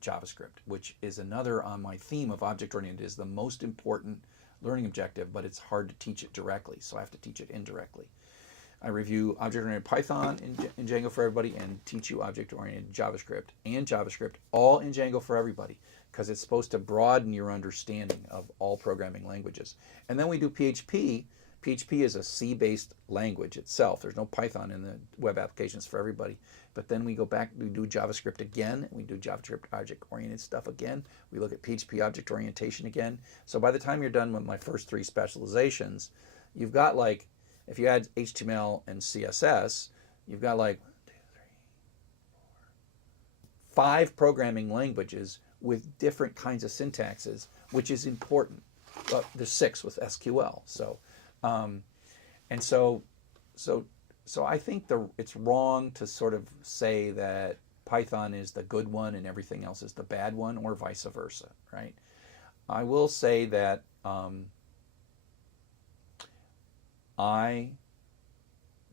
JavaScript, which is another on my theme of object-oriented is the most important learning objective, but it's hard to teach it directly, so I have to teach it indirectly. I review object-oriented Python in Django for Everybody and teach you object-oriented JavaScript and JavaScript all in Django for Everybody because it's supposed to broaden your understanding of all programming languages. And then we do PHP. PHP is a C-based language itself. There's no Python in the web applications for everybody. But then we go back, we do JavaScript again, we do JavaScript object-oriented stuff again. We look at PHP object orientation again. So by the time you're done with my first three specializations, you've got like, if you add HTML and CSS, you've got like 5 programming languages with different kinds of syntaxes, which is important. Well, there's 6 with SQL. So I think it's wrong to sort of say that Python is the good one and everything else is the bad one, or vice versa, right? I will say that I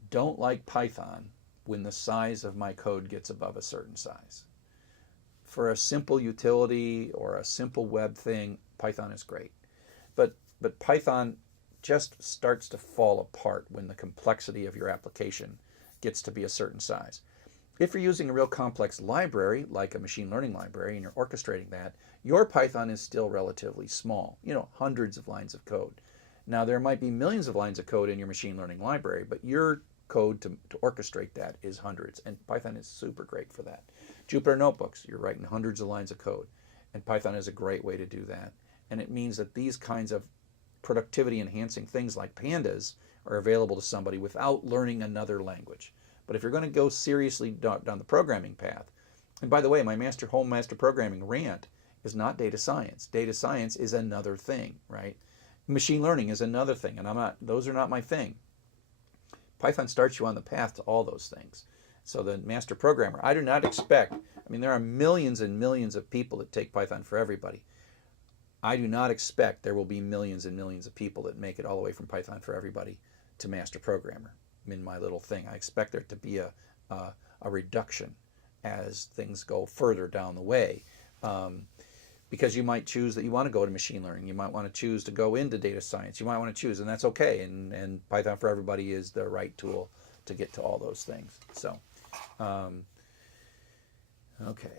don't like Python when the size of my code gets above a certain size. For a simple utility or a simple web thing, Python is great. But Python just starts to fall apart when the complexity of your application gets to be a certain size. If you're using a real complex library, like a machine learning library, and you're orchestrating that, your Python is still relatively small, hundreds of lines of code. Now, there might be millions of lines of code in your machine learning library, but your code to orchestrate that is hundreds, and Python is super great for that. Jupyter Notebooks, you're writing hundreds of lines of code, and Python is a great way to do that. And it means that these kinds of productivity enhancing things like pandas are available to somebody without learning another language. But if you're going to go seriously down the programming path, and by the way, my whole master programming rant is not data science. Data science is another thing, right? Machine learning is another thing, and those are not my thing. Python starts you on the path to all those things. So the master programmer, I do not expect, there are millions and millions of people that take Python for Everybody. I do not expect there will be millions and millions of people that make it all the way from Python for Everybody to master programmer in my little thing. I expect there to be a reduction as things go further down the way. Because you might choose that you want to go to machine learning. You might want to choose to go into data science. You might want to choose, and that's okay. And Python for Everybody is the right tool to get to all those things. So, okay.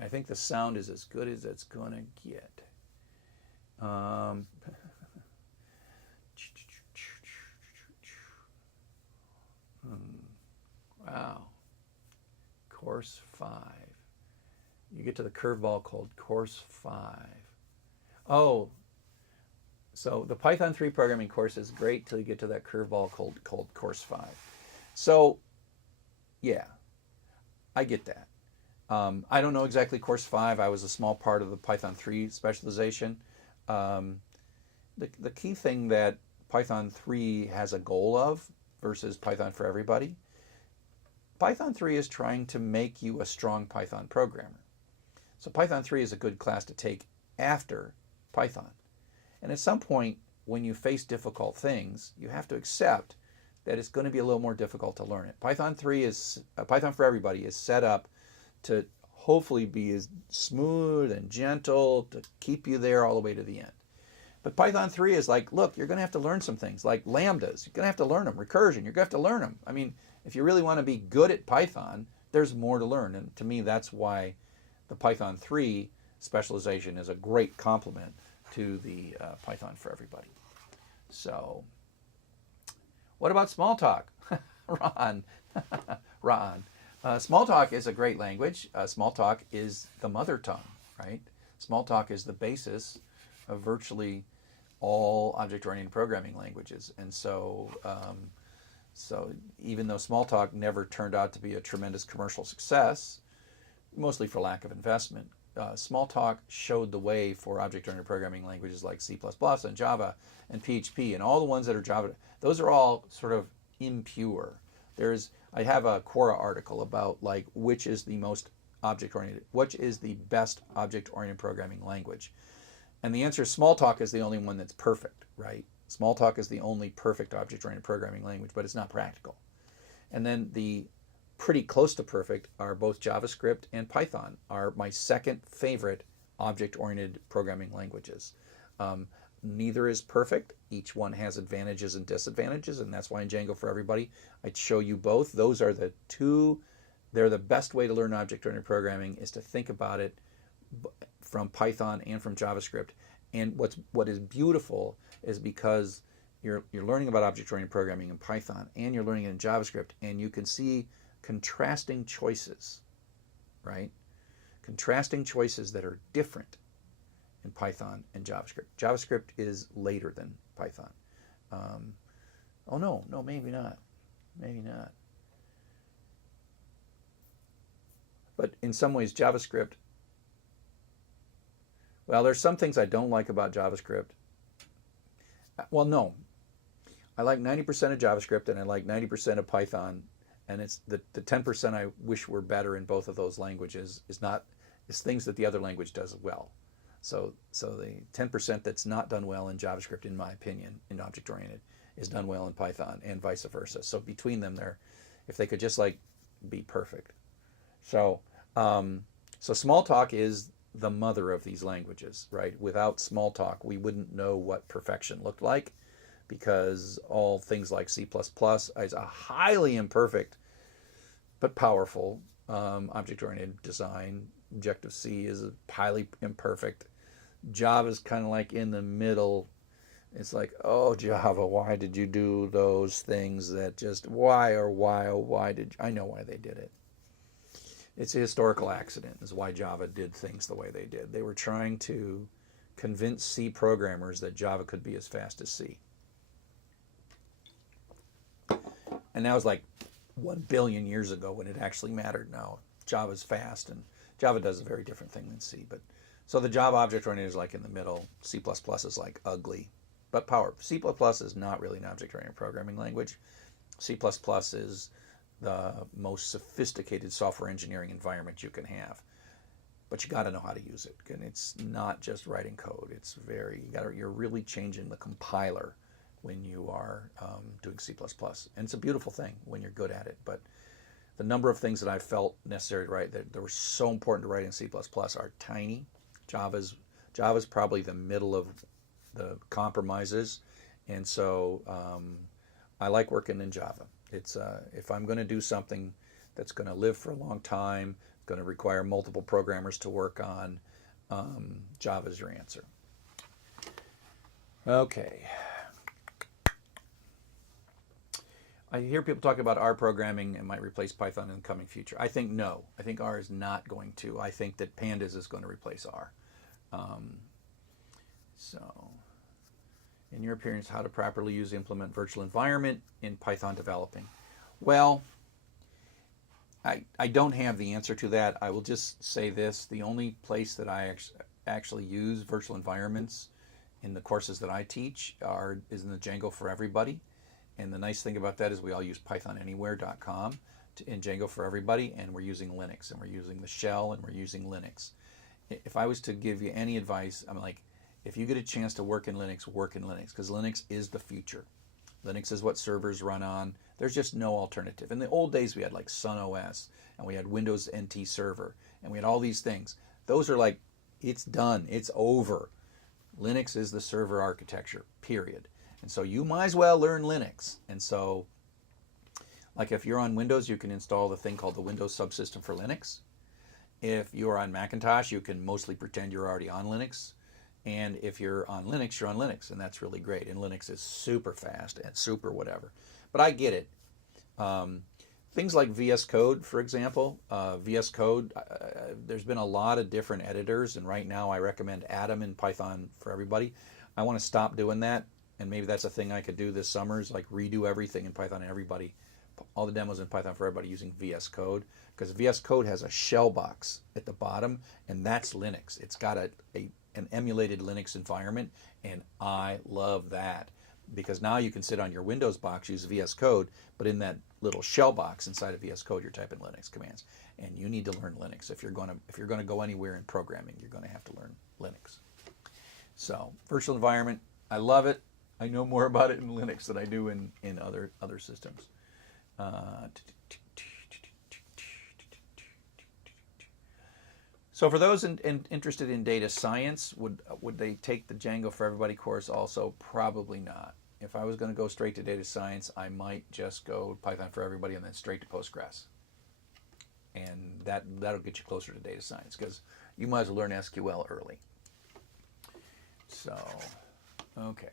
I think the sound is as good as it's going to get. Wow. Course 5. You get to the curveball called Course 5. Oh, So the Python 3 programming course is great till you get to that curveball called Course 5. So, yeah, I get that. I don't know exactly Course 5. I was a small part of the Python 3 specialization. The key thing that Python 3 has a goal of versus Python for everybody, Python 3 is trying to make you a strong Python programmer. So Python 3 is a good class to take after Python. And at some point, when you face difficult things, you have to accept that it's going to be a little more difficult to learn it. Python for everybody is set up to hopefully be as smooth and gentle to keep you there all the way to the end. But Python 3 is like, look, you're going to have to learn some things like lambdas. You're going to have to learn them. Recursion, you're going to have to learn them. I mean, if you really want to be good at Python, there's more to learn. And to me, that's why the Python 3 specialization is a great complement to the Python for everybody. So, what about Smalltalk? Ron. Ron. Smalltalk is a great language. Smalltalk is the mother tongue, right? Smalltalk is the basis of virtually all object-oriented programming languages. And so, so even though Smalltalk never turned out to be a tremendous commercial success, mostly for lack of investment, Smalltalk showed the way for object-oriented programming languages like C++ and Java and PHP and all the ones that are Java. Those are all sort of impure. I have a Quora article about like which is the most object-oriented, which is the best object-oriented programming language. And the answer is Smalltalk is the only one that's perfect, right? Smalltalk is the only perfect object-oriented programming language, but it's not practical. And then the pretty close to perfect are both JavaScript and Python are my second favorite object-oriented programming languages. Neither is perfect. Each one has advantages and disadvantages, and that's why in Django for Everybody, I'd show you both. Those are the two. They're the best way to learn object-oriented programming is to think about it from Python and from JavaScript. And what is beautiful is because you're learning about object-oriented programming in Python and you're learning it in JavaScript, and you can see contrasting choices, right? Contrasting choices that are different in Python and JavaScript. JavaScript is later than Python. Oh no, maybe not. Maybe not. But in some ways, JavaScript, well, there's some things I don't like about JavaScript. Well, no. I like 90% of JavaScript and I like 90% of Python. And it's the 10% I wish were better in both of those languages is things that the other language does well. So the 10% that's not done well in JavaScript, in my opinion, in object-oriented, is done well in Python and vice versa. So between them, if they could just like be perfect. So Smalltalk is the mother of these languages, right? Without Smalltalk, we wouldn't know what perfection looked like because all things like C++ is a highly imperfect but powerful object-oriented design. Objective-C is highly imperfect. Java's kind of like in the middle. It's like, oh, Java, why did you do those things that just, why did, I know why they did it. It's a historical accident is why Java did things the way they did. They were trying to convince C programmers that Java could be as fast as C. And that was like 1 billion years ago when it actually mattered. Now Java's fast and Java does a very different thing than C. But so the Java object-oriented is like in the middle. C++ is like ugly, but power. C++ is not really an object-oriented programming language. C++ is the most sophisticated software engineering environment you can have. But you got to know how to use it. And it's not just writing code. It's you're really changing the compiler when you are doing C++. And it's a beautiful thing when you're good at it. But the number of things that I felt necessary to write that were so important to write in C++ are tiny. Java's probably the middle of the compromises. And so I like working in Java. It's if I'm going to do something that's going to live for a long time, going to require multiple programmers to work on, Java's your answer. Okay. I hear people talking about R programming and might replace Python in the coming future. I think no. I think R is not going to. I think that Pandas is going to replace R. So in your opinion, how to properly use implement virtual environment in Python developing? Well, I don't have the answer to that. I will just say this. The only place that I actually use virtual environments in the courses that I teach is in the Django for Everybody. And the nice thing about that is we all use pythonanywhere.com in Django for Everybody, and we're using Linux, and we're using the shell, and we're using Linux. If I was to give you any advice, I'm like, if you get a chance to work in Linux, because Linux is the future. Linux is what servers run on. There's just no alternative. In the old days, we had like Sun OS, and we had Windows NT Server, and we had all these things. Those are like, it's done. It's over. Linux is the server architecture, period. And so you might as well learn Linux. And so, like if you're on Windows, you can install the thing called the Windows Subsystem for Linux. If you're on Macintosh, you can mostly pretend you're already on Linux. And if you're on Linux, you're on Linux, and that's really great. And Linux is super fast and super whatever. But I get it. Things like VS Code, for example. VS Code, there's been a lot of different editors, and right now I recommend Atom in Python for Everybody. I want to stop doing that, and maybe that's a thing I could do this summer, is like redo everything in Python Everybody, all the demos in Python for Everybody using VS Code, because VS Code has a shell box at the bottom, and that's Linux. It's got an emulated Linux environment, and I love that, because now you can sit on your Windows box, use VS Code, but in that little shell box inside of VS Code, you're typing Linux commands. And you need to learn Linux. If you're going to go anywhere in programming, you're going to have to learn Linux. So, virtual environment, I love it. I know more about it in Linux than I do in other systems. So for those interested in data science, would they take the Django for Everybody course also? Probably not. If I was going to go straight to data science, I might just go Python for Everybody and then straight to Postgres. And that'll get you closer to data science, because you might as well learn SQL early. So, okay.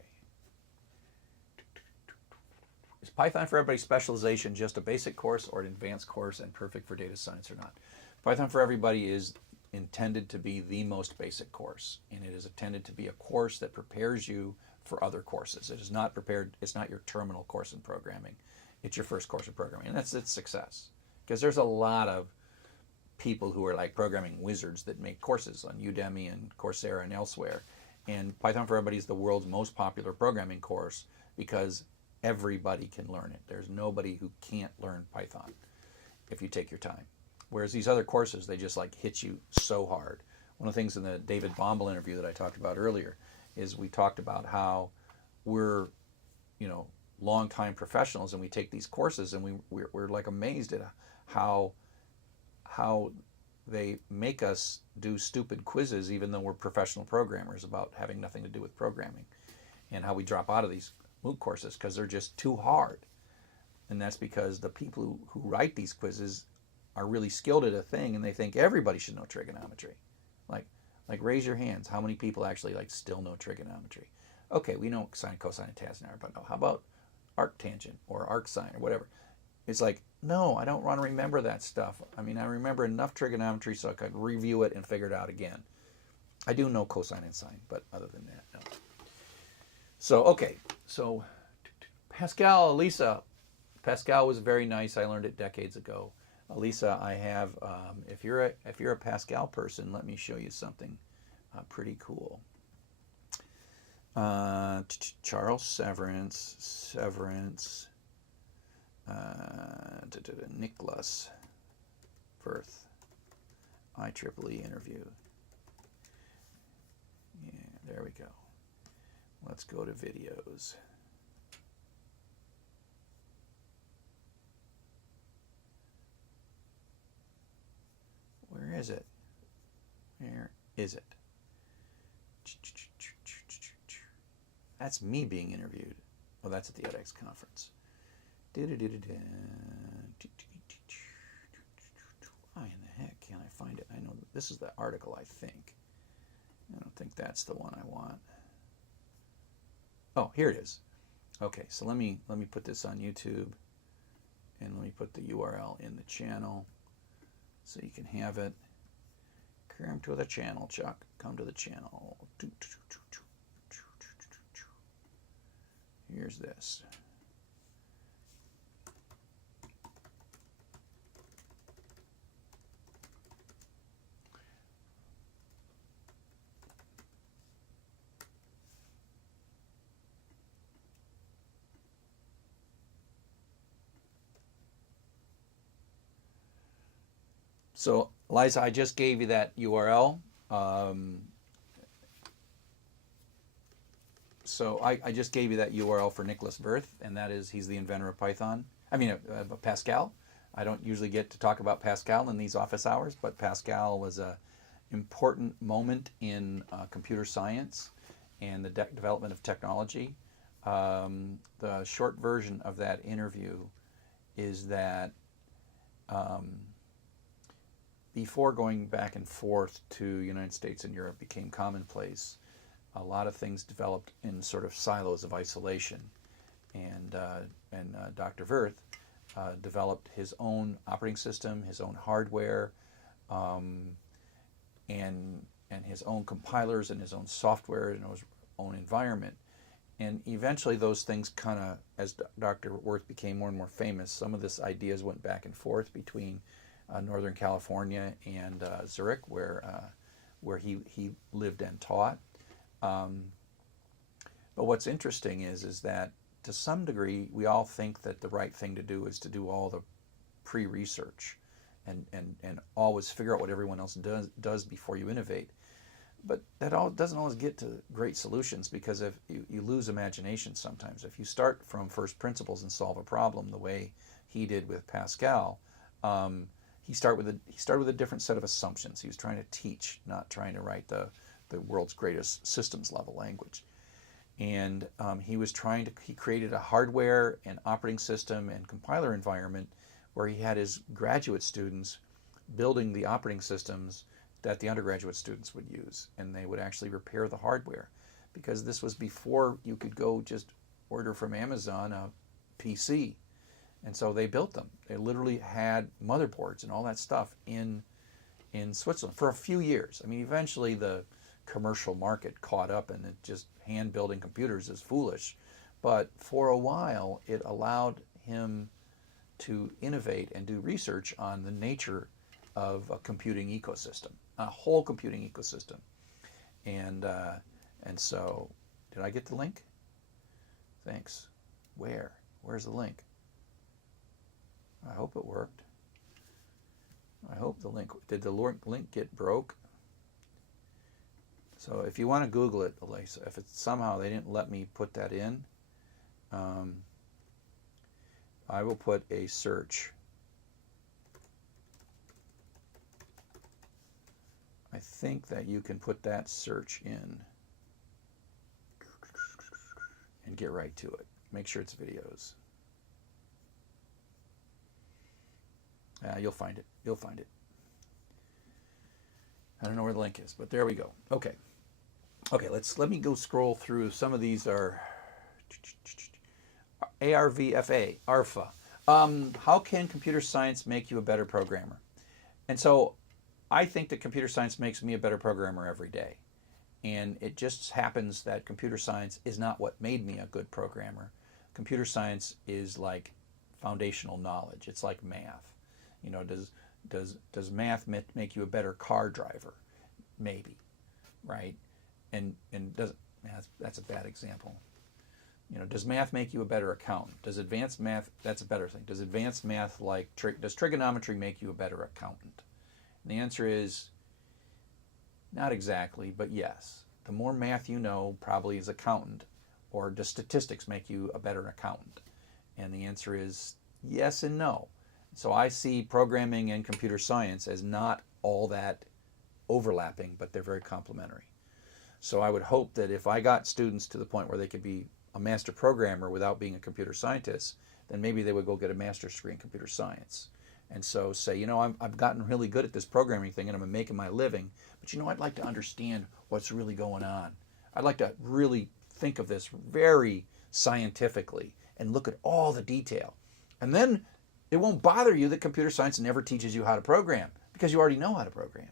Is Python for Everybody specialization just a basic course or an advanced course and perfect for data science or not? Python for Everybody is intended to be the most basic course, and it is intended to be a course that prepares you for other courses. It is not prepared, it's not your terminal course in programming. It's your first course in programming, and that's its success. Because there's a lot of people who are like programming wizards that make courses on Udemy and Coursera and elsewhere. And Python for Everybody is the world's most popular programming course because everybody can learn it. There's nobody who can't learn Python if you take your time. Whereas these other courses, they just like hit you so hard. One of the things in the David Bombal interview that I talked about earlier is we talked about how we're, longtime professionals, and we take these courses and we're like amazed at how they make us do stupid quizzes even though we're professional programmers about having nothing to do with programming, and how we drop out of these MOOC courses because they're just too hard. And that's because the people who write these quizzes are really skilled at a thing, and they think everybody should know trigonometry. Like raise your hands. How many people actually still know trigonometry? Okay, we know sine, cosine, and tangent, but no, how about arctangent or arcsine or whatever? It's like, no, I don't want to remember that stuff. I mean, I remember enough trigonometry so I could review it and figure it out again. I do know cosine and sine, but other than that, no. So, okay, so Pascal, Elisa. Pascal was very nice. I learned it decades ago. Elisa, I have, if you're a Pascal person, let me show you something pretty cool. Charles Severance, Nicholas Firth, IEEE interview. Yeah, there we go. Let's go to videos. Where is it? Where is it? That's me being interviewed. Oh, that's at the edX conference. Why in the heck can't I find it? I know this is the article, I think. I don't think that's the one I want. Oh, here it is. Okay, so let me put this on YouTube, and let me put the URL in the channel so you can have it. Come to the channel, Chuck. Come to the channel. Here's this. So, Liza, I just gave you that URL. So I just gave you that URL for Nicholas Wirth, and that is he's the inventor of Python. I mean, Pascal. I don't usually get to talk about Pascal in these office hours, but Pascal was a important moment in computer science and the development of technology. The short version of that interview is that before going back and forth to United States and Europe became commonplace, a lot of things developed in sort of silos of isolation, and Dr. Wirth developed his own operating system, his own hardware, and his own compilers and his own software and his own environment. And eventually those things kind of, as Dr. Wirth became more and more famous, some of this ideas went back and forth between Northern California and Zurich, where he lived and taught. But what's interesting is that to some degree we all think that the right thing to do is to do all the pre-research and always figure out what everyone else does before you innovate. But that doesn't always get to great solutions, because if you lose imagination sometimes. If you start from first principles and solve a problem the way he did with Pascal, he started with a different set of assumptions. He was trying to teach, not trying to write the world's greatest systems level language. And he created a hardware and operating system and compiler environment where he had his graduate students building the operating systems that the undergraduate students would use, and they would actually repair the hardware, because this was before you could go just order from Amazon a PC. And so they built them. They literally had motherboards and all that stuff in Switzerland for a few years. I mean, eventually the commercial market caught up, and it just hand building computers is foolish. But for a while, it allowed him to innovate and do research on the nature of a computing ecosystem, a whole computing ecosystem. And so, did I get the link? Thanks. Where's the link? I hope it worked. I hope the link, did the link get broke? So if you want to Google it, Elisa, if it's somehow they didn't let me put that in, I will put a search. I think that you can put that search in and get right to it. Make sure it's videos. You'll find it. You'll find it. I don't know where the link is, but there we go. Okay. Okay, let me go scroll through. Some of these are ARVFA, ARFA. How can computer science make you a better programmer? And so I think that computer science makes me a better programmer every day. And it just happens that computer science is not what made me a good programmer. Computer science is like foundational knowledge. It's like math. You know, does math make you a better car driver? Maybe, right? And does that's a bad example. You know, does math make you a better accountant? Does advanced math, that's a better thing. Does advanced math, like does trigonometry make you a better accountant? And the answer is not exactly, but yes. The more math you know, probably as accountant. Or does statistics make you a better accountant? And the answer is yes and no. So I see programming and computer science as not all that overlapping, but they're very complementary. So I would hope that if I got students to the point where they could be a master programmer without being a computer scientist, then maybe they would go get a master's degree in computer science. And so say, you know, I've gotten really good at this programming thing and I'm making my living, but you know, I'd like to understand what's really going on. I'd like to really think of this very scientifically and look at all the detail. And then it won't bother you that computer science never teaches you how to program, because you already know how to program.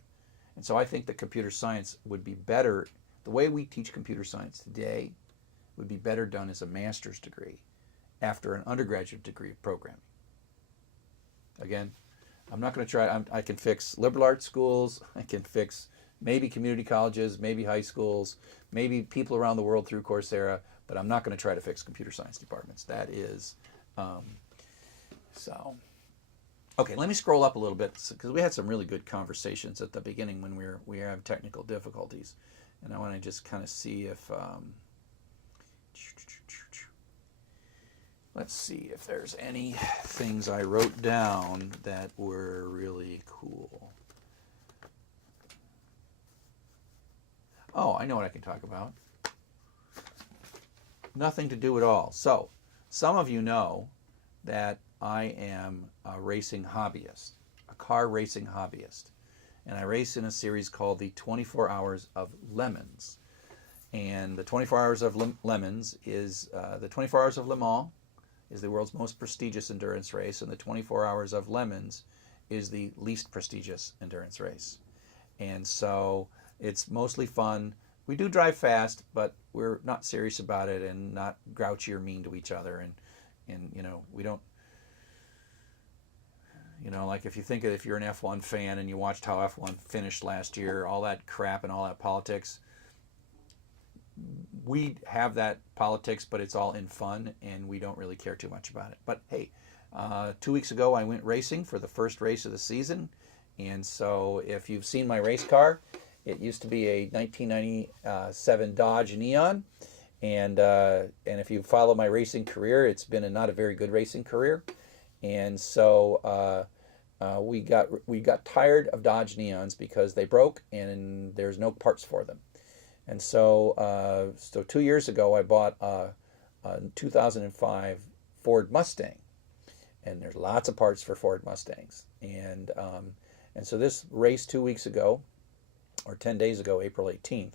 And so I think that computer science would be better. The way we teach computer science today would be better done as a master's degree after an undergraduate degree of programming. Again, I'm not going to try. I can fix liberal arts schools. I can fix maybe community colleges, maybe high schools, maybe people around the world through Coursera, but I'm not going to try to fix computer science departments. That is, so. Okay, let me scroll up a little bit because we had some really good conversations at the beginning when we have technical difficulties, and I want to just kind of see if let's see if there's any things I wrote down that were really cool. Oh, I know what I can talk about. Nothing to do at all. So, some of you know that I am a racing hobbyist, a car racing hobbyist. And I race in a series called the 24 Hours of Lemons. And the 24 Hours of Lemons is the 24 Hours of Le Mans is the world's most prestigious endurance race, and the 24 Hours of Lemons is the least prestigious endurance race. And so it's mostly fun. We do drive fast, but we're not serious about it and not grouchy or mean to each other. And you know, we don't, you know, like if you think of, if you're an F1 fan and you watched how F1 finished last year, all that crap and all that politics, we have that politics, but it's all in fun, and we don't really care too much about it. But hey, 2 weeks ago I went racing for the first race of the season, and so if you've seen my race car, it used to be a 1997 Dodge Neon, and if you follow my racing career, it's been not a very good racing career, and so we got tired of Dodge Neons because they broke and there's no parts for them. And so, 2 years ago, I bought a 2005 Ford Mustang, and there's lots of parts for Ford Mustangs. And so this race 2 weeks ago, or 10 days ago, April 18th,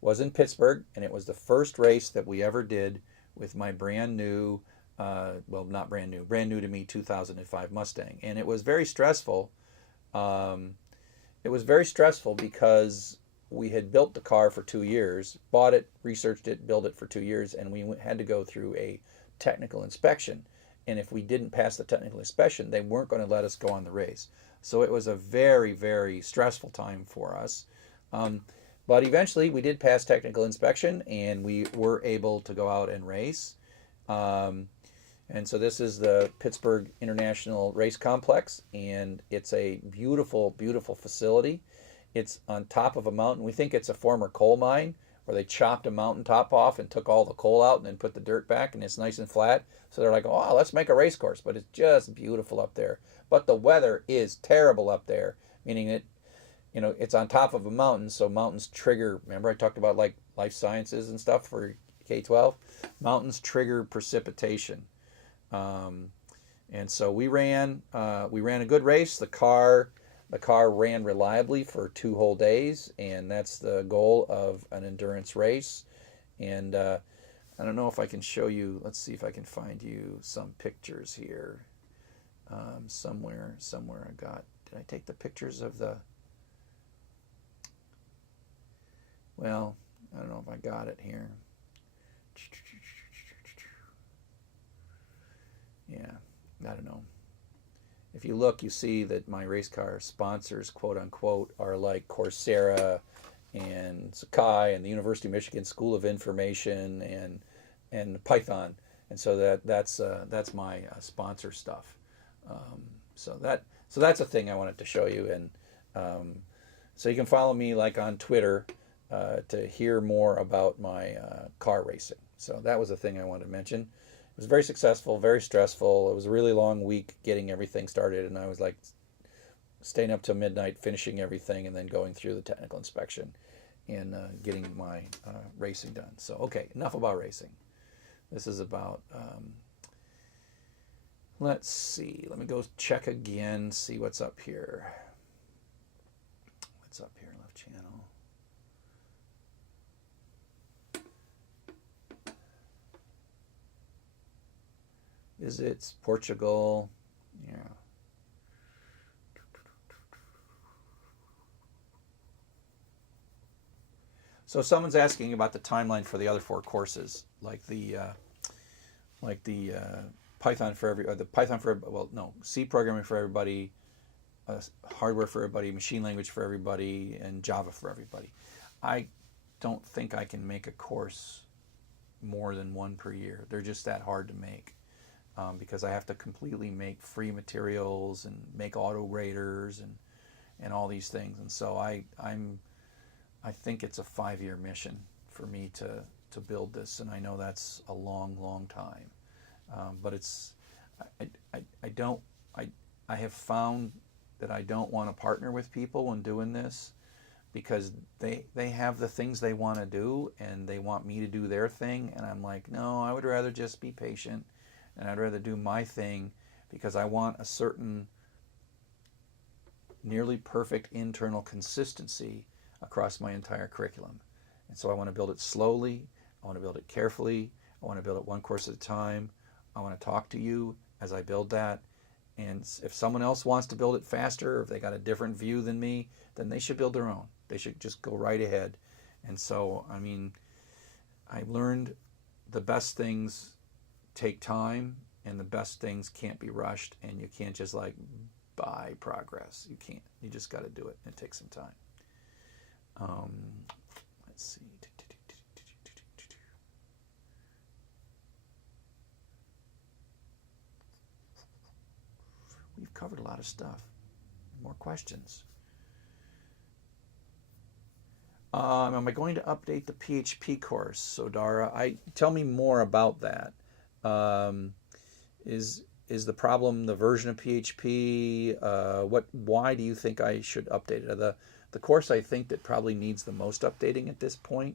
was in Pittsburgh, and it was the first race that we ever did with my brand new, well, not brand new to me 2005 Mustang. And it was very stressful. It was very stressful because we had built the car for 2 years, bought it, researched it, built it for 2 years, and we had to go through a technical inspection. And if we didn't pass the technical inspection, they weren't going to let us go on the race. So it was a very, very stressful time for us. But eventually we did pass technical inspection, and we were able to go out and race. And so this is the Pittsburgh International Race Complex, and it's a beautiful, beautiful facility. It's on top of a mountain. We think it's a former coal mine where they chopped a mountaintop off and took all the coal out and then put the dirt back, and it's nice and flat. So they're like, oh, let's make a race course. But it's just beautiful up there. But the weather is terrible up there, meaning it, you know, it's on top of a mountain, so mountains trigger. Remember I talked about like life sciences and stuff for K-12? Mountains trigger precipitation. And so we ran a good race. The car ran reliably for 2 whole days, and that's the goal of an endurance race. And I don't know if I can show you. Let's see if I can find you some pictures here. Somewhere I got. Did I take the pictures of the? Well, I don't know if I got it here. Yeah, I don't know. If you look, you see that my race car sponsors, quote unquote, are like Coursera and Sakai and the University of Michigan School of Information and Python, and so that's my sponsor stuff. So that's a thing I wanted to show you, and so you can follow me like on Twitter to hear more about my car racing. So that was a thing I wanted to mention. It was very successful, very stressful. It was a really long week getting everything started, and I was like staying up till midnight, finishing everything, and then going through the technical inspection and getting my racing done. So, okay, enough about racing. This is about, let's see, let me go check again, see what's up here. What's up here, left channel? Visits Portugal. Yeah. So someone's asking about the timeline for the other 4 courses, like the Python for every, or the Python for, well, no, C programming for everybody, hardware for everybody, machine language for everybody, and Java for everybody. I don't think I can make a course more than 1 per year. They're just that hard to make, because I have to completely make free materials and make auto graders and all these things. And so I think it's a 5-year mission for me to build this, and I know that's a long time. But it's, I have found that I don't want to partner with people when doing this, because they have the things they want to do and they want me to do their thing, and I'm like, no, I would rather just be patient, and I'd rather do my thing, because I want a certain nearly perfect internal consistency across my entire curriculum. And so I want to build it slowly, I want to build it carefully, I want to build it 1 course at a time. I want to talk to you as I build that. And if someone else wants to build it faster, or if they got a different view than me, then they should build their own. They should just go right ahead. And so, I mean, I learned the best things take time, and the best things can't be rushed, and you can't just like buy progress. You can't. You just got to do it. It takes some time. Let's see. We've covered a lot of stuff. More questions. Am I going to update the PHP course? So Dara, tell me more about that. Is the problem the version of PHP? Why do you think I should update it? The course I think that probably needs the most updating at this point.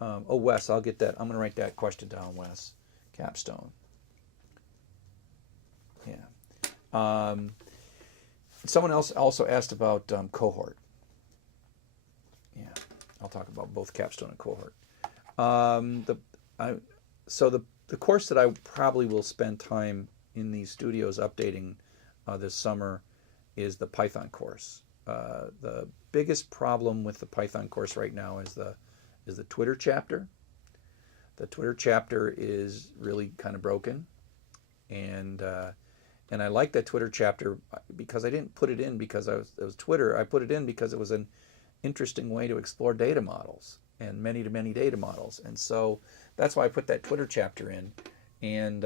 Wes, I'll get that. I'm going to write that question down, Wes. Capstone. Yeah. Someone else also asked about Cohort. Yeah, I'll talk about both Capstone and Cohort. So the course that I probably will spend time in these studios updating this summer is the Python course. The biggest problem with the Python course right now is the Twitter chapter. The Twitter chapter is really kind of broken, and I like that Twitter chapter because I didn't put it in because it was Twitter. I put it in because it was an interesting way to explore data models and many-to-many data models, and so that's why I put that Twitter chapter in. And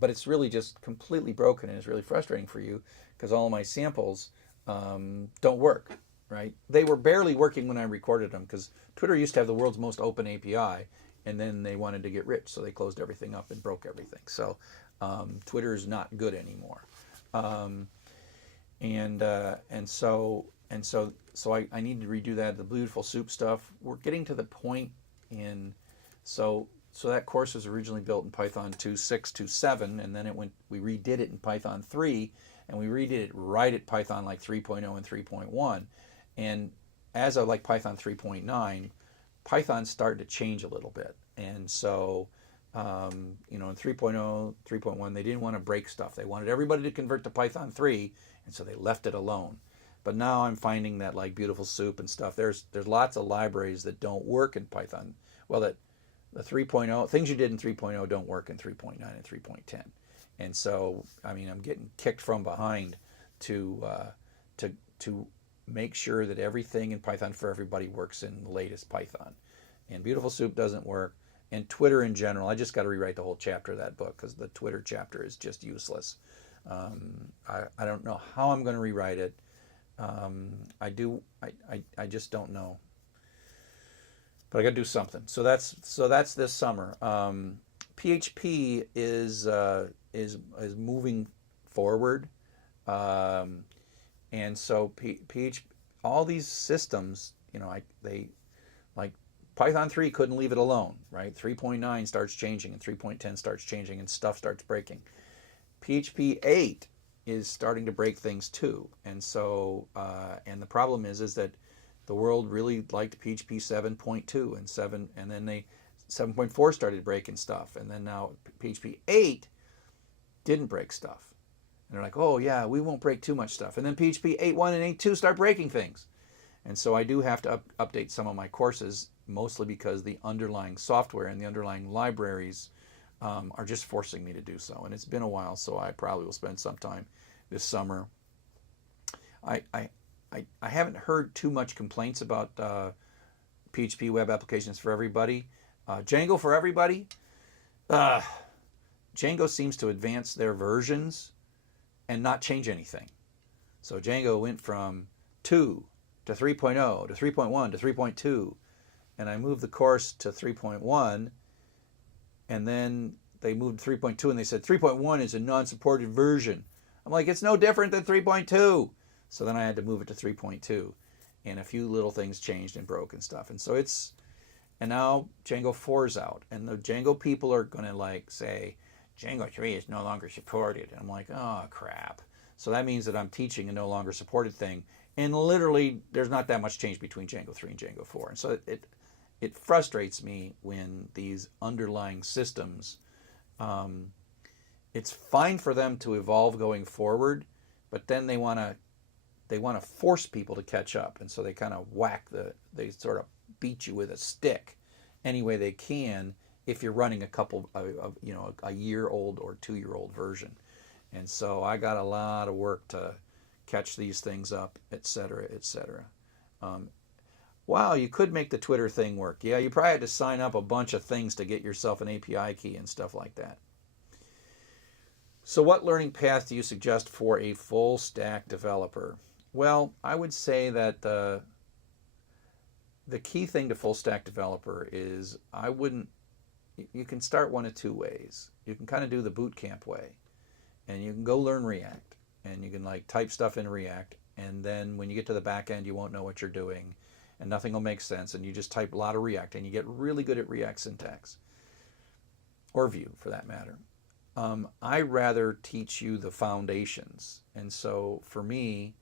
but it's really just completely broken, and it's really frustrating for you because all of my samples don't work. Right? They were barely working when I recorded them because Twitter used to have the world's most open API, and then they wanted to get rich, so they closed everything up and broke everything. So Twitter is not good anymore, so I need to redo that. The beautiful soup stuff. We're getting to the point in so that course was originally built in Python 2.6, 2.7, and then we redid it in Python 3, and we redid it right at Python like 3.0 and 3.1. And as I like Python 3.9, Python started to change a little bit. And so, in 3.0, 3.1, they didn't want to break stuff. They wanted everybody to convert to Python 3, and so they left it alone. But now I'm finding that like Beautiful Soup and stuff, there's lots of libraries that don't work in Python. Well, that the 3.0, things you did in 3.0 don't work in 3.9 and 3.10. And so, I mean, I'm getting kicked from behind to make sure that everything in Python for everybody works in the latest Python. And Beautiful Soup doesn't work. And Twitter in general, I just got to rewrite the whole chapter of that book because the Twitter chapter is just useless. I don't know how I'm going to rewrite it. I just don't know. But I got to do something. So that's this summer. PHP is moving forward. And so PHP, all these systems, they like Python 3 couldn't leave it alone, right? 3.9 starts changing and 3.10 starts changing and stuff starts breaking. PHP 8 is starting to break things too. And so, and the problem is that the world really liked PHP 7.2 and 7, and then 7.4 started breaking stuff. And then now PHP 8 didn't break stuff. And they're like, oh yeah, we won't break too much stuff. And then PHP 8.1 and 8.2 start breaking things. And so I do have to update some of my courses, mostly because the underlying software and the underlying libraries are just forcing me to do so. And it's been a while, so I probably will spend some time this summer. I haven't heard too much complaints about PHP web applications for everybody. Django for everybody. Django seems to advance their versions and not change anything. So Django went from 2 to 3.0 to 3.1 to 3.2, and I moved the course to 3.1, and then they moved to 3.2 and they said 3.1 is a non-supported version. I'm like, it's no different than 3.2. So then I had to move it to 3.2, and a few little things changed and broke and stuff. And so and now Django 4 is out, and the Django people are going to like say, Django 3 is no longer supported. And I'm like, oh, crap. So that means that I'm teaching a no longer supported thing. And literally, there's not that much change between Django 3 and Django 4. And so it frustrates me when these underlying systems, it's fine for them to evolve going forward, but then they want to force people to catch up. And so they kind of they sort of beat you with a stick any way they can if you're running a couple of a year-old or 2-year-old version. And so I got a lot of work to catch these things up, etc., etc. Wow, you could make the Twitter thing work. Yeah, you probably had to sign up a bunch of things to get yourself an API key and stuff like that. So what learning path do you suggest for a full stack developer? Well, I would say that the key thing to full stack developer is you can start one of two ways. You can kind of do the boot camp way, and you can go learn React, and you can like type stuff in React, and then when you get to the back end, you won't know what you're doing, and nothing will make sense, and you just type a lot of React, and you get really good at React syntax, or Vue for that matter. I rather teach you the foundations, and so for me,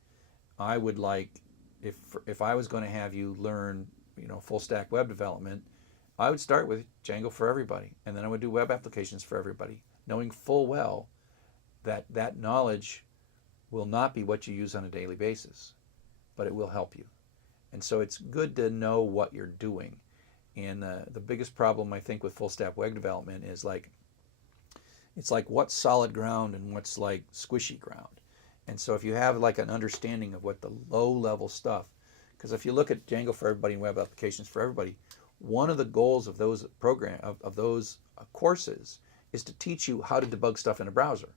I would like, if I was going to have you learn, full stack web development, I would start with Django for everybody, and then I would do web applications for everybody, knowing full well that knowledge will not be what you use on a daily basis, but it will help you. And so it's good to know what you're doing. And the biggest problem I think with full stack web development is it's like what's solid ground and what's like squishy ground. And so if you have like an understanding of what the low level stuff, because if you look at Django for everybody and web applications for everybody, one of the goals of those courses is to teach you how to debug stuff in a browser,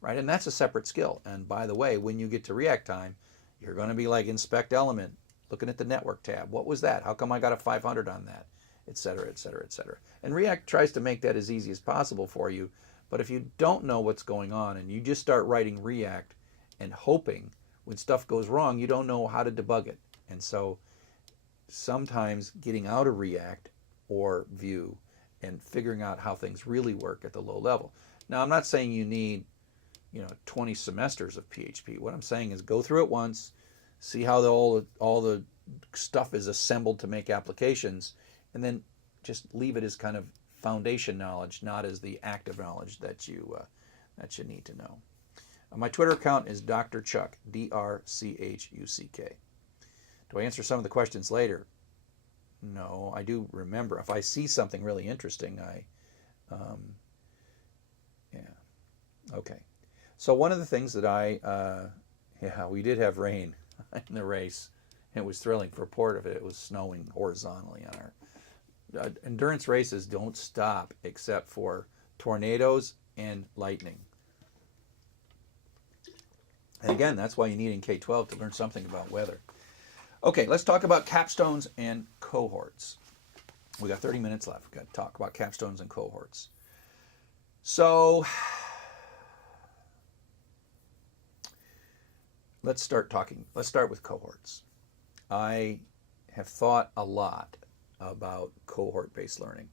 right? And that's a separate skill. And by the way, when you get to React time, you're going to be like inspect element, looking at the network tab. What was that? How come I got a 500 on that? Et cetera, et cetera, et cetera. And React tries to make that as easy as possible for you. But if you don't know what's going on and you just start writing React and hoping when stuff goes wrong, you don't know how to debug it. And so sometimes getting out of React or Vue and figuring out how things really work at the low level. Now, I'm not saying you need 20 semesters of PHP. What I'm saying is go through it once, see how all the stuff is assembled to make applications, and then just leave it as kind of foundation knowledge, not as the active knowledge that you need to know. My Twitter account is Dr. Chuck, DrChuck. Do I answer some of the questions later? No, I do remember. If I see something really interesting, okay. So one of the things that we did have rain in the race. It was thrilling. For a part of it, it was snowing horizontally on our endurance races. Don't stop except for tornadoes and lightning. And again, that's why you need in K-12 to learn something about weather. Okay, let's talk about capstones and cohorts. We got 30 minutes left. We've got to talk about capstones and cohorts. So let's start with cohorts. I have thought a lot about cohort-based learning.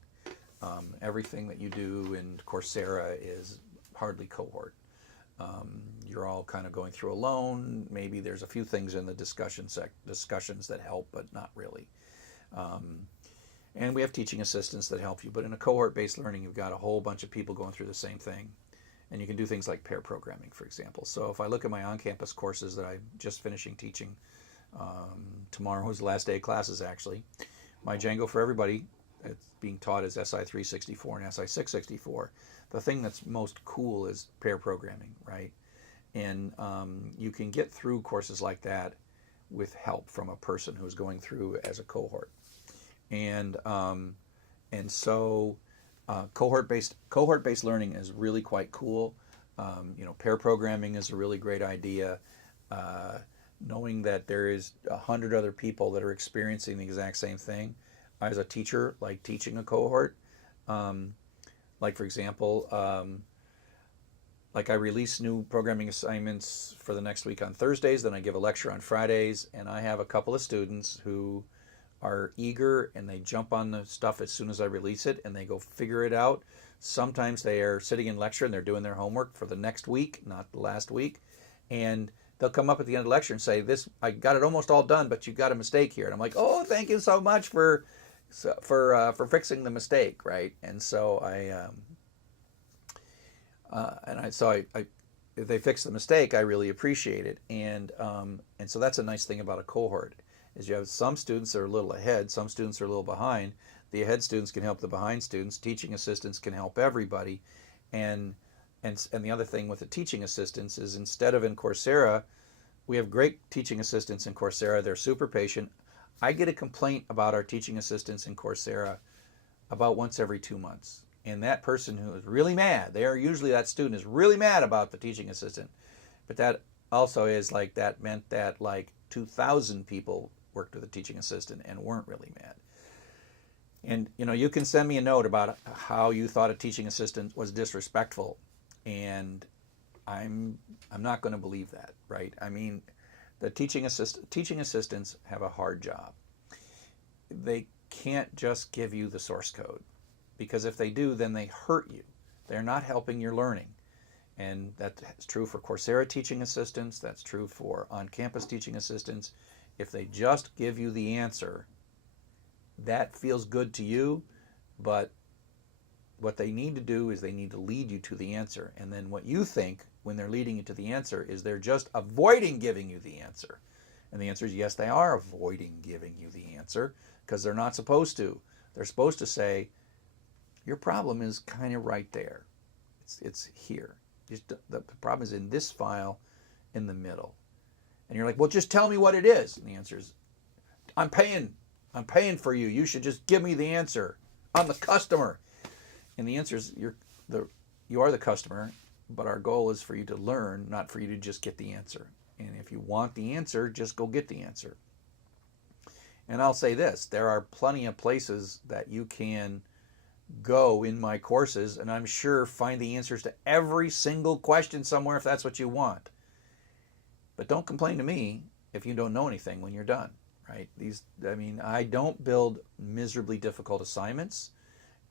Everything that you do in Coursera is hardly cohort. You're all kind of going through alone. Maybe there's a few things in the discussions that help, but not really. And we have teaching assistants that help you. But in a cohort-based learning, you've got a whole bunch of people going through the same thing. And you can do things like pair programming, for example. So if I look at my on-campus courses that I'm just finishing teaching Tomorrow is the last day of classes, actually. My Django for Everybody, it's being taught as SI 364 and SI 664. The thing that's most cool is pair programming, right? And you can get through courses like that with help from a person who's going through as a cohort. And so cohort-based learning is really quite cool. Pair programming is a really great idea. Knowing that there is 100 other people that are experiencing the exact same thing. I, as a teacher, like teaching a cohort. Like, for example, like I release new programming assignments for the next week on Thursdays, then I give a lecture on Fridays, and I have a couple of students who are eager and they jump on the stuff as soon as I release it and they go figure it out. Sometimes they are sitting in lecture and they're doing their homework for the next week, not the last week, and they'll come up at the end of the lecture and say, "This, I got it almost all done, but you got a mistake here." And I'm like, "Oh, thank you so much for fixing the mistake," right? And so if they fix the mistake, I really appreciate it. And so that's a nice thing about a cohort, is you have some students that are a little ahead, some students are a little behind. The ahead students can help the behind students. Teaching assistants can help everybody. And the other thing with the teaching assistants is, instead of in Coursera, we have great teaching assistants in Coursera. They're super patient. I get a complaint about our teaching assistants in Coursera about once every 2 months. And that person who is really mad, that student is really mad about the teaching assistant. But that also is like, that meant that like 2,000 people worked with a teaching assistant and weren't really mad. And you can send me a note about how you thought a teaching assistant was disrespectful, and I'm not going to believe that, right? I mean, the teaching assistants have a hard job. They can't just give you the source code, because if they do, then they hurt you. They're not helping your learning. And that's true for Coursera teaching assistants. That's true for on-campus teaching assistants. If they just give you the answer, that feels good to you, but what they need to do is they need to lead you to the answer. And then what you think when they're leading you to the answer is they're just avoiding giving you the answer. And the answer is yes, they are avoiding giving you the answer, because they're not supposed to. They're supposed to say, your problem is kind of right there. It's here. The problem is in this file in the middle. And you're like, well, just tell me what it is. And the answer is, I'm paying for you. You should just give me the answer. I'm the customer. And the answer is, you are the customer, but our goal is for you to learn, not for you to just get the answer. And if you want the answer, just go get the answer. And I'll say this, there are plenty of places that you can go in my courses, and I'm sure find the answers to every single question somewhere if that's what you want. But don't complain to me if you don't know anything when you're done, right? I don't build miserably difficult assignments,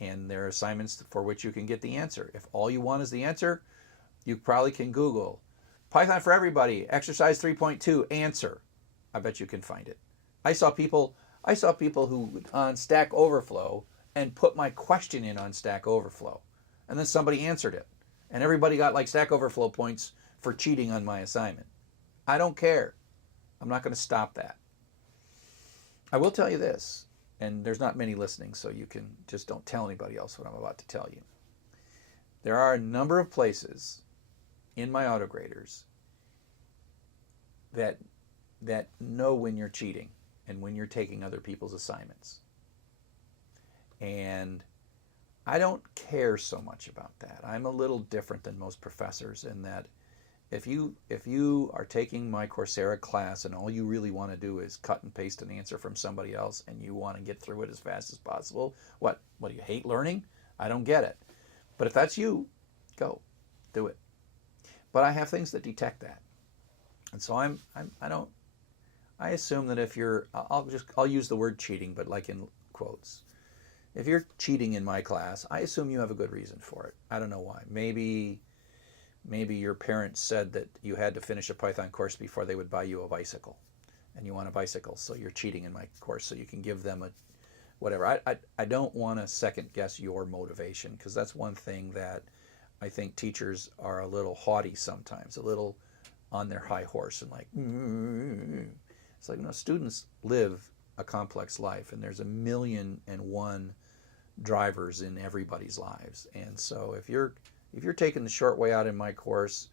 and there are assignments for which you can get the answer. If all you want is the answer, you probably can Google Python for Everybody, exercise 3.2, answer. I bet you can find it. I saw people who on Stack Overflow and put my question in on Stack Overflow, and then somebody answered it, and everybody got like Stack Overflow points for cheating on my assignment. I don't care. I'm not going to stop that. I will tell you this, and there's not many listening, so you can just don't tell anybody else what I'm about to tell you. There are a number of places in my autograders that know when you're cheating and when you're taking other people's assignments. And I don't care so much about that. I'm a little different than most professors in that if you are taking my Coursera class and all you really want to do is cut and paste an answer from somebody else and you want to get through it as fast as possible, what do you hate learning? I don't get it. But if that's you, go do it. But I have things that detect that. And so I assume that if you're, I'll use the word cheating, but like in quotes. If you're cheating in my class, I assume you have a good reason for it. I don't know why. Maybe your parents said that you had to finish a Python course before they would buy you a bicycle, and you want a bicycle, so you're cheating in my course so you can give them a whatever. I don't want to second guess your motivation, because that's one thing that I think teachers are a little haughty sometimes, a little on their high horse and like, It's like, no, students live a complex life, and there's 1,000,001 drivers in everybody's lives. And so if you're taking the short way out in my course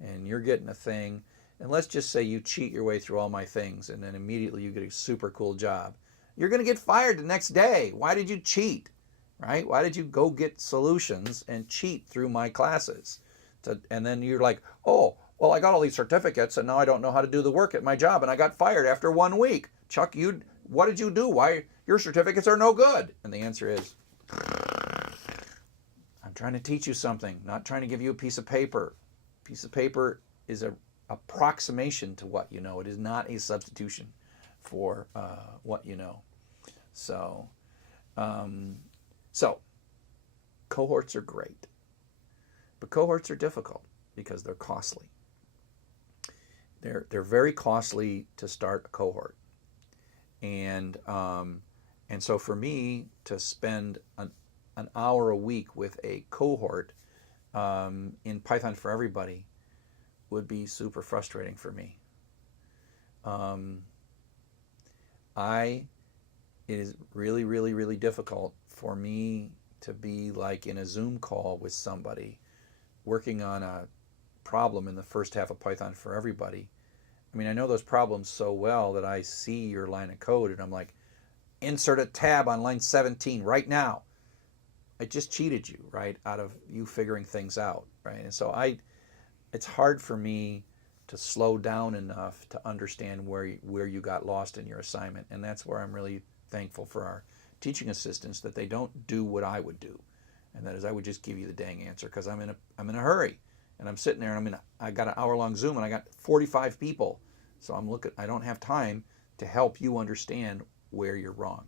and you're getting a thing, and let's just say you cheat your way through all my things and then immediately you get a super cool job, you're going to get fired the next day. Why did you cheat? Right? Why did you go get solutions and cheat through my classes? And then you're like, oh, well, I got all these certificates and now I don't know how to do the work at my job and I got fired after 1 week. Chuck, what did you do? Why your certificates are no good? And the answer is, I'm trying to teach you something, not trying to give you a piece of paper. A piece of paper is an approximation to what you know. It is not a substitution for what you know. So cohorts are great, but cohorts are difficult because they're costly. They're very costly to start a cohort, and so for me to spend an hour a week with a cohort in Python for Everybody would be super frustrating for me. It is really, really, really difficult for me to be like in a Zoom call with somebody working on a problem in the first half of Python for Everybody. I mean, I know those problems so well that I see your line of code and I'm like, insert a tab on line 17 right now. I just cheated you, right, out of you figuring things out, right? And so it's hard for me to slow down enough to understand where you got lost in your assignment. And that's where I'm really thankful for our teaching assistants, that they don't do what I would do. And that is, I would just give you the dang answer because I'm in a hurry. And I'm sitting there and I got an hour-long Zoom and I got 45 people. So I don't have time to help you understand where you're wrong.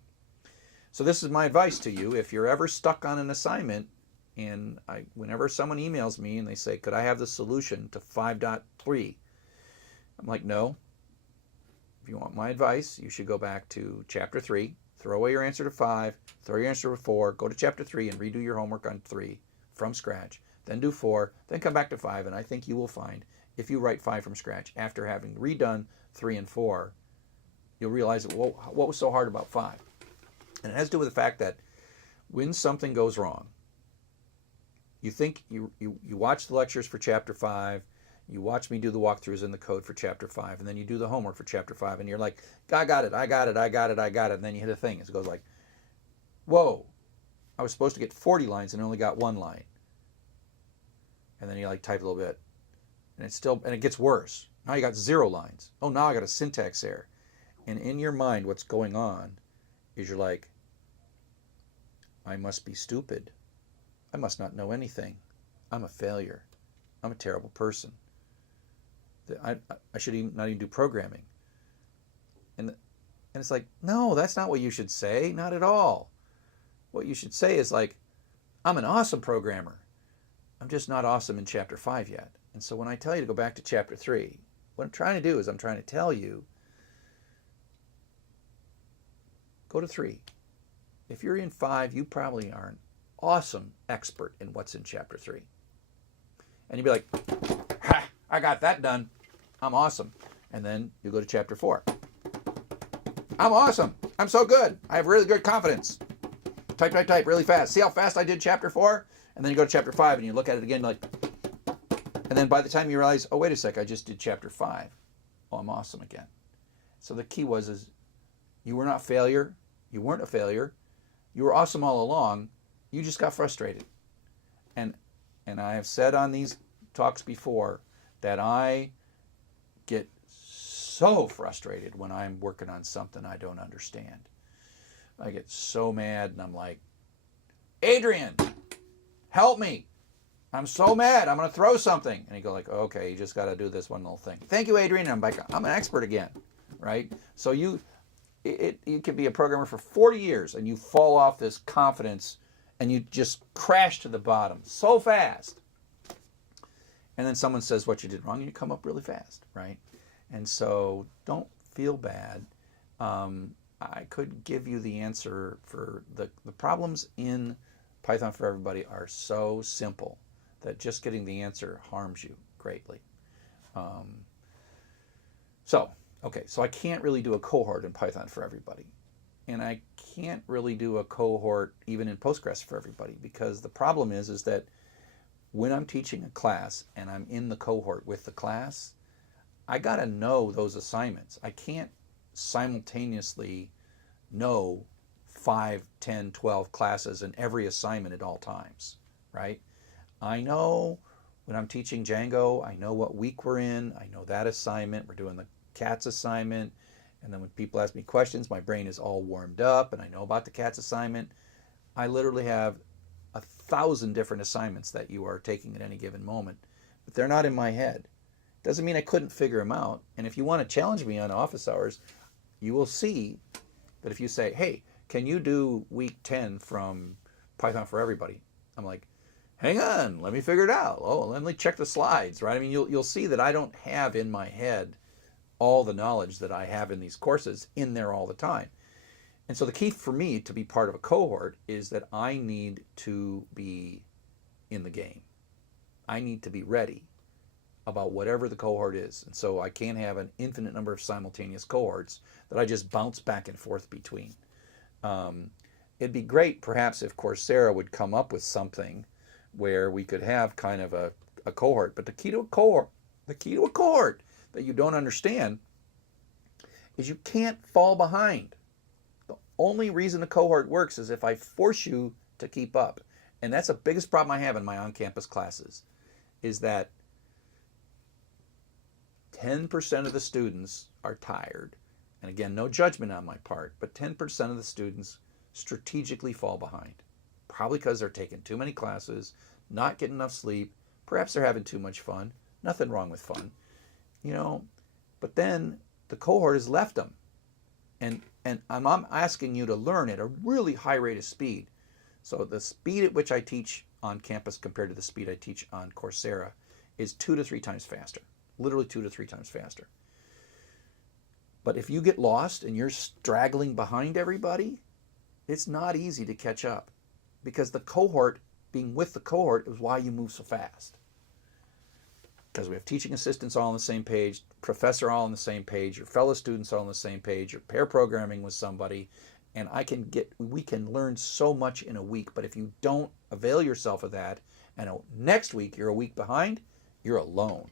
So this is my advice to you. If you're ever stuck on an assignment, and whenever someone emails me and they say, could I have the solution to 5.3? I'm like, no. If you want my advice, you should go back to chapter 3, throw away your answer to 5, throw your answer to 4, go to chapter 3 and redo your homework on 3 from scratch. Then do 4, then come back to 5, and I think you will find if you write 5 from scratch after having redone 3 and 4, you'll realize, well, what was so hard about 5? And it has to do with the fact that when something goes wrong, you think you watch the lectures for chapter 5, you watch me do the walkthroughs in the code for chapter 5, and then you do the homework for chapter 5, and you're like, I got it, and then you hit a thing. It goes like, whoa, I was supposed to get 40 lines and only got 1 line. And then you like type a little bit, and it gets worse. Now you got 0 lines. Oh, now I got a syntax error. And in your mind, what's going on is you're like, I must be stupid. I must not know anything. I'm a failure. I'm a terrible person. I should not even do programming. And it's like, no, that's not what you should say. Not at all. What you should say is like, I'm an awesome programmer. I'm just not awesome in chapter 5 yet. And so when I tell you to go back to chapter 3, what I'm trying to do is I'm trying to tell you, go to 3. If you're in 5, you probably are an awesome expert in what's in chapter 3. And you'd be like, ha, I got that done. I'm awesome. And then you go to chapter 4. I'm awesome. I'm so good. I have really good confidence. Type really fast. See how fast I did chapter 4? And then you go to chapter 5 and you look at it again like, and then by the time you realize, oh, wait a sec, I just did chapter 5. Oh, I'm awesome again. So the key is you were not failure. You weren't a failure. You were awesome all along. You just got frustrated. And I have said on these talks before that I get so frustrated when I'm working on something I don't understand. I get so mad and I'm like, Adrian, help me. I'm so mad. I'm going to throw something. And he goes like, okay, you just got to do this one little thing. Thank you, Adrian. And I'm like, I'm an expert again, right? So you could be a programmer for 40 years and you fall off this confidence and you just crash to the bottom so fast. And then someone says what you did wrong and you come up really fast, right? And so don't feel bad. I could give you the answer for the problems in Python for Everybody are so simple that just getting the answer harms you greatly. So Okay, so I can't really do a cohort in Python for everybody. And I can't really do a cohort even in Postgres for everybody, because the problem is that when I'm teaching a class and I'm in the cohort with the class, I got to know those assignments. I can't simultaneously know 5, 10, 12 classes in every assignment at all times, right? I know when I'm teaching Django, I know what week we're in. I know that assignment. We're doing the cats assignment. And then when people ask me questions, my brain is all warmed up and I know about the cats assignment. I literally have 1,000 different assignments that you are taking at any given moment, but they're not in my head. Doesn't mean I couldn't figure them out. And if you want to challenge me on office hours, you will see that if you say, hey, can you do week 10 from Python for Everybody? I'm like, hang on, let me figure it out. Oh, let me check the slides, right? I mean, you'll see that I don't have in my head all the knowledge that I have in these courses in there all the time. And so the key for me to be part of a cohort is that I need to be in the game. I need to be ready about whatever the cohort is. And so I can't have an infinite number of simultaneous cohorts that I just bounce back and forth between. It'd be great perhaps if Coursera would come up with something where we could have kind of a cohort. But the key to a cohort that you don't understand is you can't fall behind. The only reason a cohort works is if I force you to keep up. And that's the biggest problem I have in my on-campus classes, is that 10% of the students are tired. And again, no judgment on my part, but 10% of the students strategically fall behind. Probably because they're taking too many classes, not getting enough sleep, perhaps they're having too much fun. Nothing wrong with fun, but then the cohort has left them. And I'm asking you to learn at a really high rate of speed. So the speed at which I teach on campus compared to the speed I teach on Coursera is 2 to 3 times faster. Literally 2 to 3 times faster. But if you get lost and you're straggling behind everybody, it's not easy to catch up, because the cohort, being with the cohort, is why you move so fast. Because we have teaching assistants all on the same page, professor all on the same page, your fellow students all on the same page, you're pair programming with somebody, and we can learn so much in a week. But if you don't avail yourself of that, and next week you're a week behind, you're alone.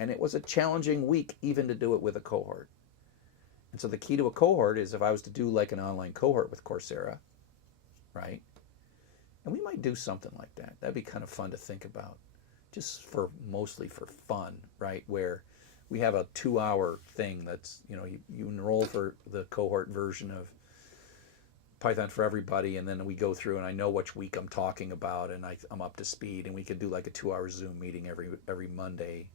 And it was a challenging week even to do it with a cohort. And so the key to a cohort is if I was to do like an online cohort with Coursera, right? And we might do something like that. That'd be kind of fun to think about. Just mostly for fun, right? Where we have a 2-hour thing that's, you enroll for the cohort version of Python for Everybody, and then we go through and I know which week I'm talking about and I'm up to speed, and we could do like a 2-hour Zoom meeting every Monday.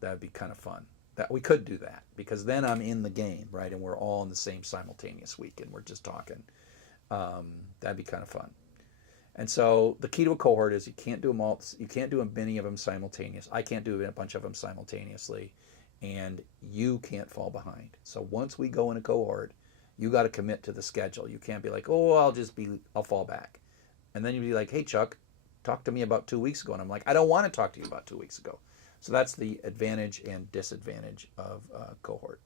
That'd be kind of fun. That we could do that, because then I'm in the game, right? And we're all in the same simultaneous week and we're just talking. That'd be kind of fun. And so the key to a cohort is you can't do them all. You can't do many of them simultaneous. I can't do a bunch of them simultaneously, and you can't fall behind. So once we go in a cohort, you got to commit to the schedule. You can't be like, oh, I'll fall back. And then you'd be like, hey, Chuck, talk to me about 2 weeks ago. And I'm like, I don't want to talk to you about 2 weeks ago. So that's the advantage and disadvantage of cohort.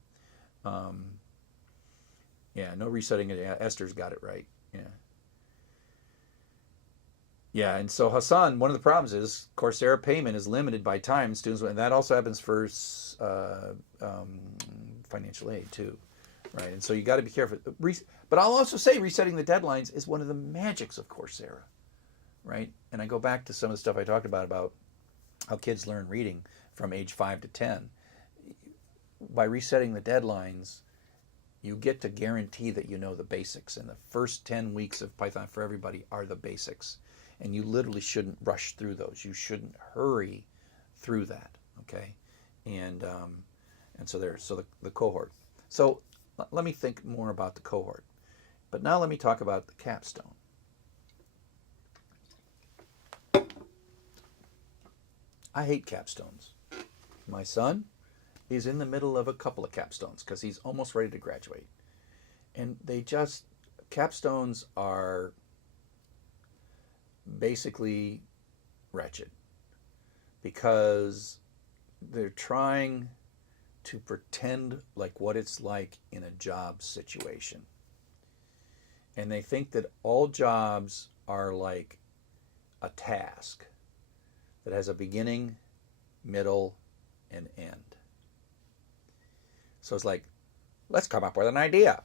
Yeah, no resetting it. Yeah, Esther's got it right. Yeah. Yeah, and so Hassan, one of the problems is Coursera payment is limited by time. Students, and that also happens for financial aid too, right? And so you got to be careful. But I'll also say resetting the deadlines is one of the magics of Coursera, right? And I go back to some of the stuff I talked about how kids learn reading from age 5 to 10. By resetting the deadlines, you get to guarantee that you know the basics. And the first 10 weeks of Python for Everybody are the basics. And you literally shouldn't rush through those. You shouldn't hurry through that, okay? And so the cohort. So let me think more about the cohort. But now let me talk about the capstone. I hate capstones. My son is in the middle of a couple of capstones because he's almost ready to graduate. And capstones are basically wretched because they're trying to pretend like what it's like in a job situation. And they think that all jobs are like a task that has a beginning, middle, and end. So it's like, let's come up with an idea.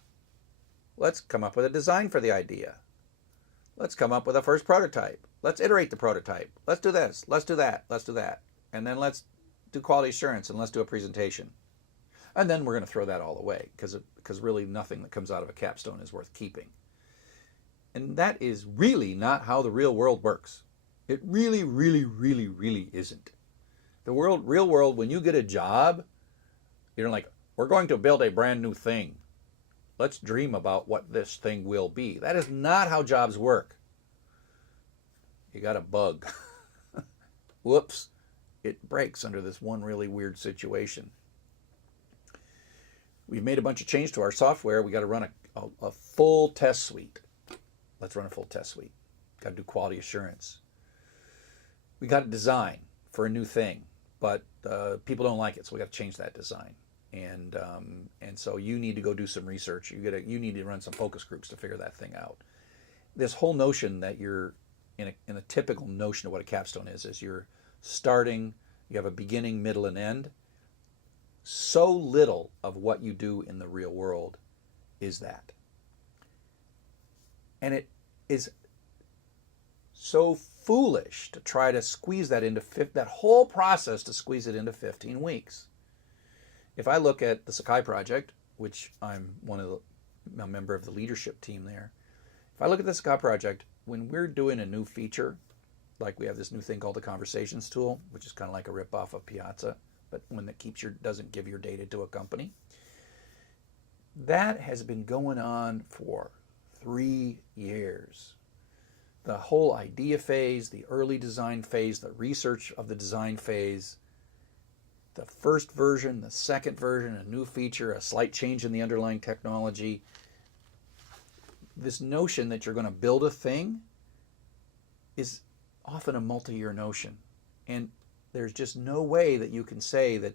Let's come up with a design for the idea. Let's come up with a first prototype. Let's iterate the prototype. Let's do this. Let's do that. Let's do that. And then let's do quality assurance and let's do a presentation. And then we're going to throw that all away because really nothing that comes out of a capstone is worth keeping. And that is really not how the real world works. It really, really, really, really isn't. The real world, when you get a job, you're like, we're going to build a brand new thing. Let's dream about what this thing will be. That is not how jobs work. You got a bug. Whoops. It breaks under this one really weird situation. We've made a bunch of change to our software. We got to run a full test suite. Let's run a full test suite. Got to do quality assurance. We got to design for a new thing, but people don't like it, so we got to change that design. And so you need to go do some research. You need to run some focus groups to figure that thing out. This whole notion that you're in a typical notion of what a capstone is you're starting, you have a beginning, middle, and end. So little of what you do in the real world is that. And it is so foolish to try to squeeze that into that whole process to squeeze it into 15 weeks. If I look at the Sakai project, which I'm a member of the leadership team there, if I look at the Sakai project, when we're doing a new feature, like we have this new thing called the Conversations tool, which is kind of like a ripoff of Piazza, but one that doesn't give your data to a company. That has been going on for 3 years. The whole idea phase, the early design phase, the research of the design phase, the first version, the second version, a new feature, a slight change in the underlying technology. This notion that you're going to build a thing is often a multi-year notion. And there's just no way that you can say that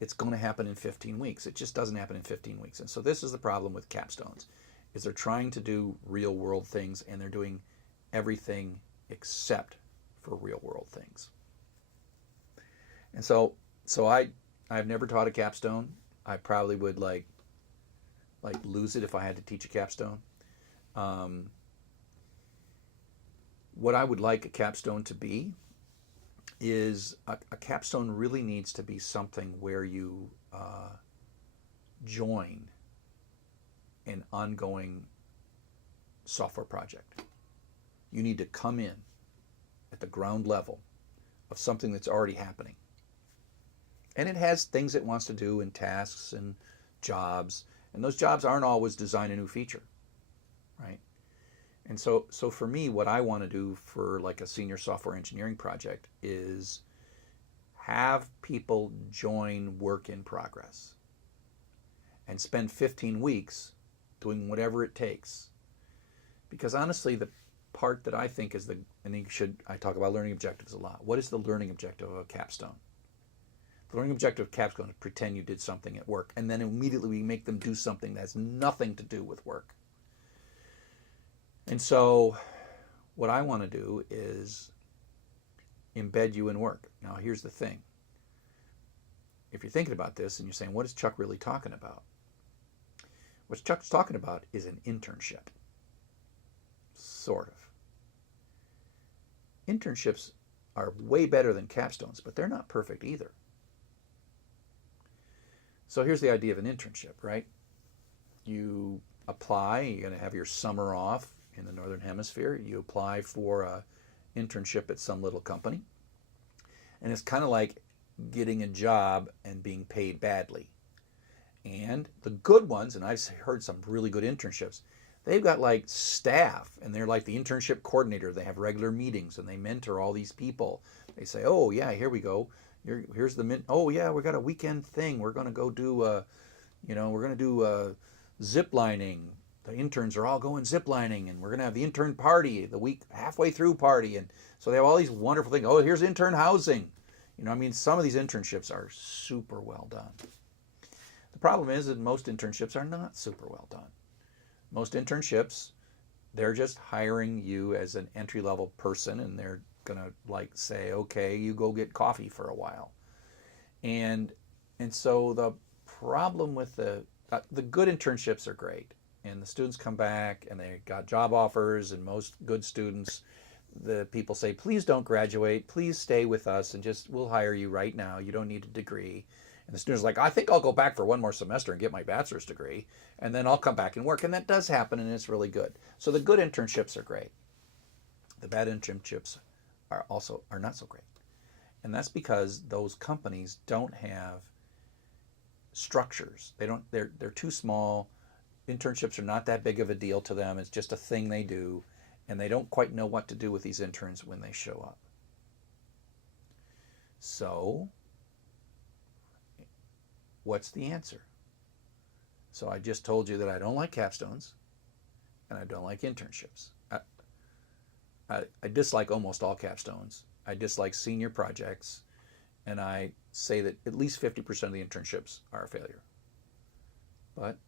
it's going to happen in 15 weeks. It just doesn't happen in 15 weeks. And so this is the problem with capstones, is they're trying to do real world things and they're doing everything except for real world things. And so I've never taught a capstone. I probably would like lose it if I had to teach a capstone. What I would like a capstone to be is a capstone really needs to be something where you join an ongoing software project. You need to come in at the ground level of something that's already happening. And it has things it wants to do and tasks and jobs. And those jobs aren't always design a new feature, right? And so for me, what I want to do for like a senior software engineering project is have people join work in progress and spend 15 weeks doing whatever it takes. Because honestly, the part that I think is I talk about learning objectives a lot. What is the learning objective of a capstone? The learning objective of capstone is pretend you did something at work, and then immediately we make them do something that has nothing to do with work. And so what I want to do is embed you in work. Now, here's the thing. If you're thinking about this and you're saying, what is Chuck really talking about? What Chuck's talking about is an internship. Sort of. Internships are way better than capstones, but they're not perfect either. So here's the idea of an internship, right? You apply, you're going to have your summer off in the Northern Hemisphere. You apply for an internship at some little company. And it's kind of like getting a job and being paid badly. And the good ones, and I've heard some really good internships, they've got like staff and they're like the internship coordinator. They have regular meetings and they mentor all these people. They say, oh yeah, here we go. Here's oh yeah, we got a weekend thing. We're going to go do, zip lining. The interns are all going zip lining and we're going to have the intern party, the week halfway through party. And so they have all these wonderful things. Oh, here's intern housing. Some of these internships are super well done. problem is that most internships are not super well done. Most internships, they're just hiring you as an entry-level person, and they're gonna like say, okay, you go get coffee for a while. And so the problem with the good internships are great, and the students come back and they got job offers, and most good students, the people say, please don't graduate, please stay with us, and just we'll hire you right now, you don't need a degree. And the student's like, I think I'll go back for one more semester and get my bachelor's degree, and then I'll come back and work. And that does happen, and it's really good. So the good internships are great. The bad internships are not so great. And that's because those companies don't have structures. They're too small. Internships are not that big of a deal to them. It's just a thing they do, and they don't quite know what to do with these interns when they show up. So what's the answer? So I just told you that I don't like capstones and I don't like internships. I dislike almost all capstones. I dislike senior projects, and I say that at least 50% of the internships are a failure. But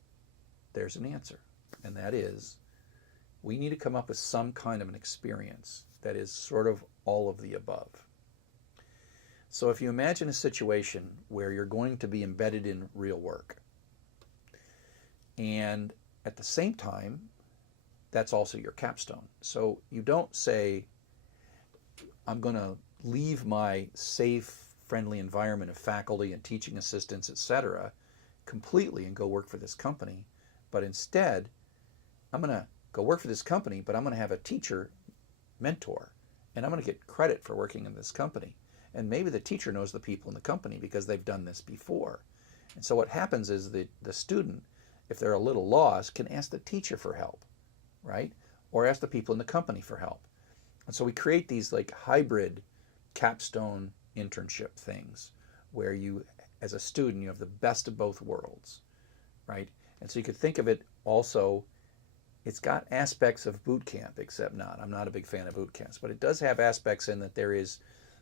there's an answer, and that is we need to come up with some kind of an experience that is sort of all of the above. So if you imagine a situation where you're going to be embedded in real work, and at the same time, that's also your capstone. So you don't say, I'm going to leave my safe, friendly environment of faculty and teaching assistants, etc., completely and go work for this company. But instead, I'm going to go work for this company, but I'm going to have a teacher mentor, and I'm going to get credit for working in this company. And maybe the teacher knows the people in the company because they've done this before. And so what happens is the student, if they're a little lost, can ask the teacher for help, right? Or ask the people in the company for help. And so we create these like hybrid capstone internship things where you, as a student, you have the best of both worlds, right? And so you could think of it also, it's got aspects of boot camp, except not. I'm not a big fan of boot camps, but it does have aspects in that there is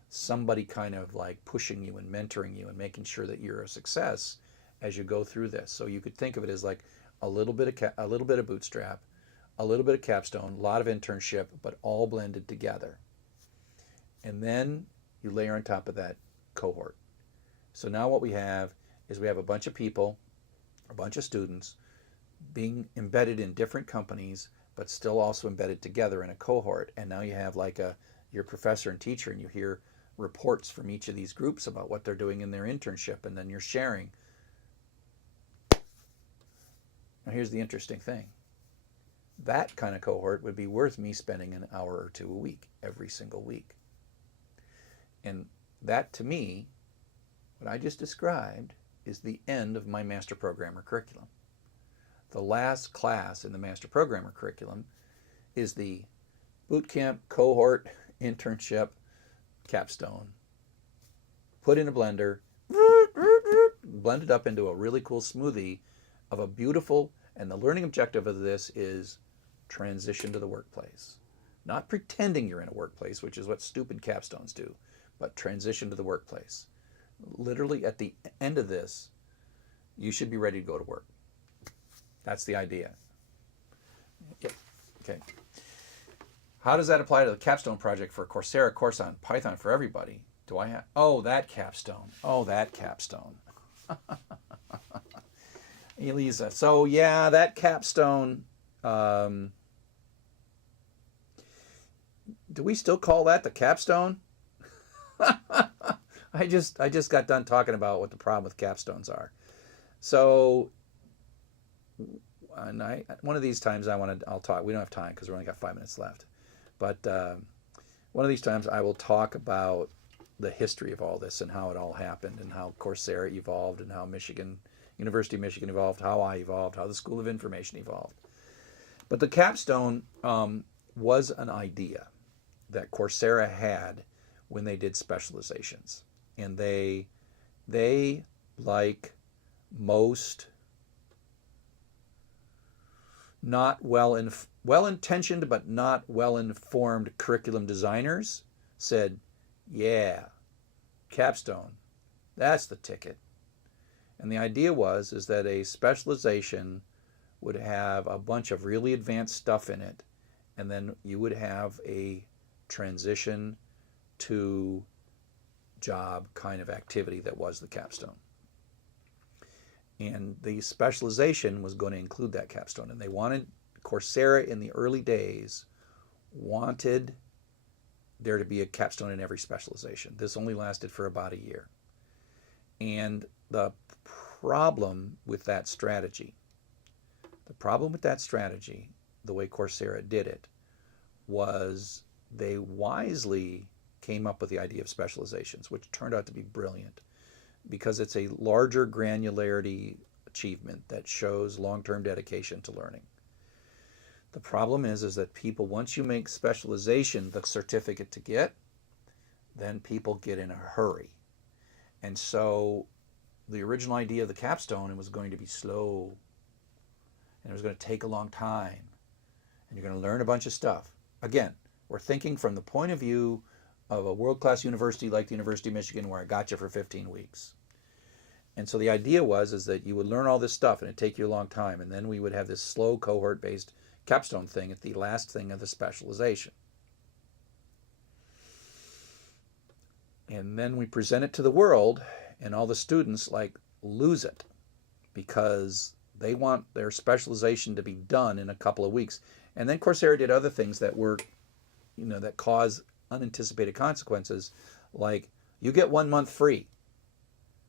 somebody kind of like pushing you and mentoring you and making sure that you're a success as you go through this. So you could think of it as like a little bit of bootstrap, a little bit of capstone, a lot of internship, but all blended together. And then you layer on top of that cohort. So now what we have is we have a bunch of people, a bunch of students being embedded in different companies, but still also embedded together in a cohort. And now you have like your professor and teacher, and you hear reports from each of these groups about what they're doing in their internship, and then you're sharing. Now here's the interesting thing. That kind of cohort would be worth me spending an hour or two a week, every single week. And that, to me, what I just described, is the end of my master programmer curriculum. The last class in the master programmer curriculum is the boot camp, cohort, internship, capstone. Put in a blender, blend it up into a really cool smoothie of a beautiful, and the learning objective of this is transition to the workplace. Not pretending you're in a workplace, which is what stupid capstones do, but transition to the workplace. Literally at the end of this, you should be ready to go to work. That's the idea. Okay. How does that apply to the capstone project for Coursera course on Python for everybody? Do I have, that capstone. Oh, that capstone. Elisa. So yeah, that capstone, do we still call that the capstone? I just got done talking about what the problem with capstones are. So, and one of these times I'll talk. We don't have time because we only got 5 minutes left. But one of these times I will talk about the history of all this and how it all happened and how Coursera evolved and how University of Michigan evolved, how I evolved, how the School of Information evolved. But the capstone was an idea that Coursera had when they did specializations. And they like most not well-intentioned but not well-informed curriculum designers said, yeah, capstone, that's the ticket. And the idea is that a specialization would have a bunch of really advanced stuff in it, and then you would have a transition to job kind of activity that was the capstone. And the specialization was going to include that capstone. And they wanted, Coursera in the early days wanted there to be a capstone in every specialization. This only lasted for about a year. And the problem with that strategy, the way Coursera did it, was they wisely came up with the idea of specializations, which turned out to be brilliant because it's a larger granularity achievement that shows long-term dedication to learning. The problem is that people, once you make specialization the certificate to get, then people get in a hurry. And so the original idea of the capstone, it was going to be slow, and it was going to take a long time, and you're going to learn a bunch of stuff. Again, we're thinking from the point of view of a world-class university like the University of Michigan, where I got you for 15 weeks. And so the idea is that you would learn all this stuff and it'd take you a long time, and then we would have this slow cohort-based capstone thing at the last thing of the specialization. And then we present it to the world, and all the students lose it because they want their specialization to be done in a couple of weeks. And then Coursera did other things that were, that cause unanticipated consequences, like you get 1 month free.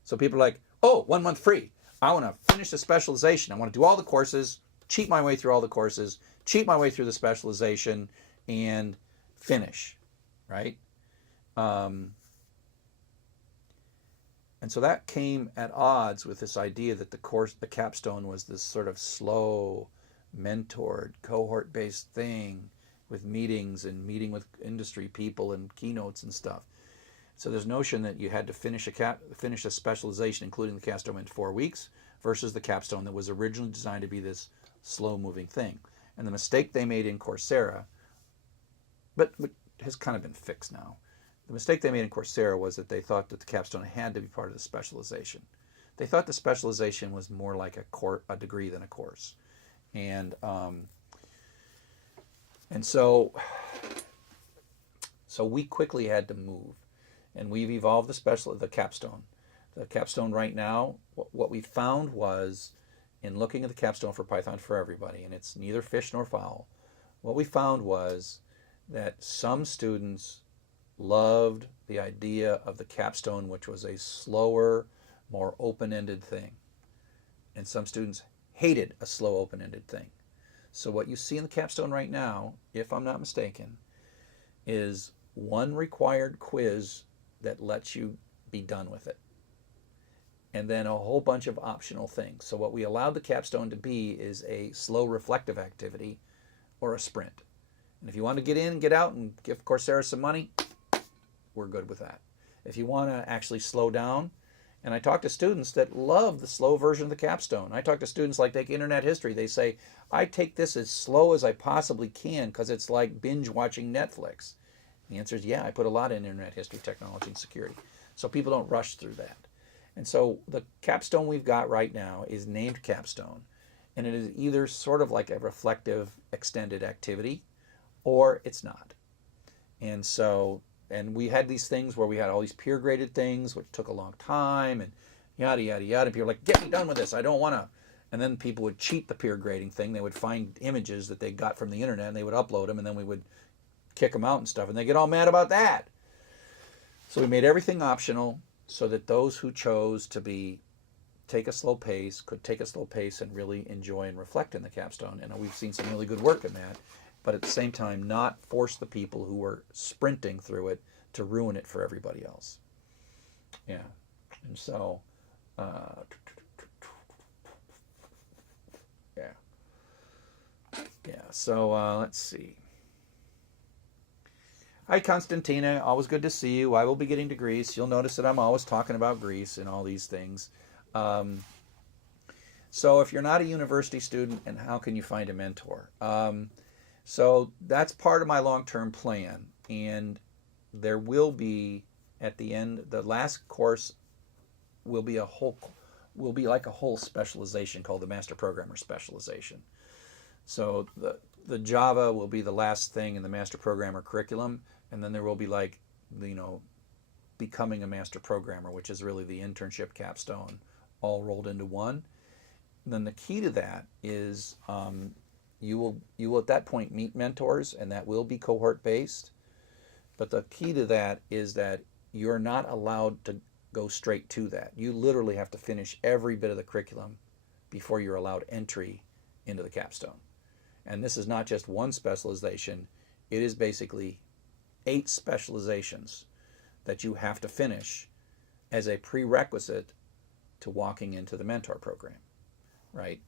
So people are like, oh, 1 month free. I want to finish the specialization. I want to do all the courses, cheat my way through all the courses, cheat my way through the specialization, and finish, right? And so that came at odds with this idea that the capstone was this sort of slow, mentored, cohort-based thing with meetings and meeting with industry people and keynotes and stuff. So there's notion that you had to finish a specialization, including the capstone, in 4 weeks, versus the capstone that was originally designed to be this slow-moving thing. And the mistake they made in Coursera, but has kind of been fixed now. The mistake they made in Coursera was that they thought that the capstone had to be part of the specialization. They thought the specialization was more like a degree than a course. And so we quickly had to move, and we've evolved the capstone. The capstone right now, what we found was, in looking at the capstone for Python for Everybody, and it's neither fish nor fowl, what we found was that some students loved the idea of the capstone, which was a slower, more open-ended thing. And some students hated a slow, open-ended thing. So what you see in the capstone right now, if I'm not mistaken, is one required quiz that lets you be done with it, and then a whole bunch of optional things. So what we allowed the capstone to be is a slow reflective activity or a sprint. And if you want to get in and get out and give Coursera some money, we're good with that. If you want to actually slow down, and I talk to students that love the slow version of the capstone. I talk to students like take internet history. They say, I take this as slow as I possibly can because it's like binge watching Netflix. The answer is, yeah, I put a lot in internet history, technology, and security. So people don't rush through that. And so the capstone we've got right now is named Capstone. And it is either sort of like a reflective extended activity, or it's not. And so, and we had these things where we had all these peer graded things, which took a long time, and yada, yada, yada. And people were like, get me done with this. I don't want to. And then people would cheat the peer grading thing. They would find images that they got from the internet, and they would upload them, and then we would kick them out and stuff. And they get all mad about that. So we made everything optional so that those who chose to take a slow pace could take a slow pace and really enjoy and reflect in the capstone. And we've seen some really good work in that. But at the same time, not force the people who were sprinting through it to ruin it for everybody else. Yeah. And so, so let's see. Hi, Constantina. Always good to see you. I will be getting to Greece. You'll notice that I'm always talking about Greece and all these things. So if you're not a university student, and how can you find a mentor? So that's part of my long-term plan, and there will be, at the end, the last course will be a whole will be like a whole specialization called the Master Programmer Specialization. So the Java will be the last thing in the Master Programmer curriculum, and then there will be like, becoming a Master Programmer, which is really the internship capstone, all rolled into one. And then the key to that is you will at that point meet mentors, and that will be cohort based. But the key to that is that you're not allowed to go straight to that. You literally have to finish every bit of the curriculum before you're allowed entry into the capstone. And this is not just one specialization, it is basically 8 specializations that you have to finish as a prerequisite to walking into the mentor program, right?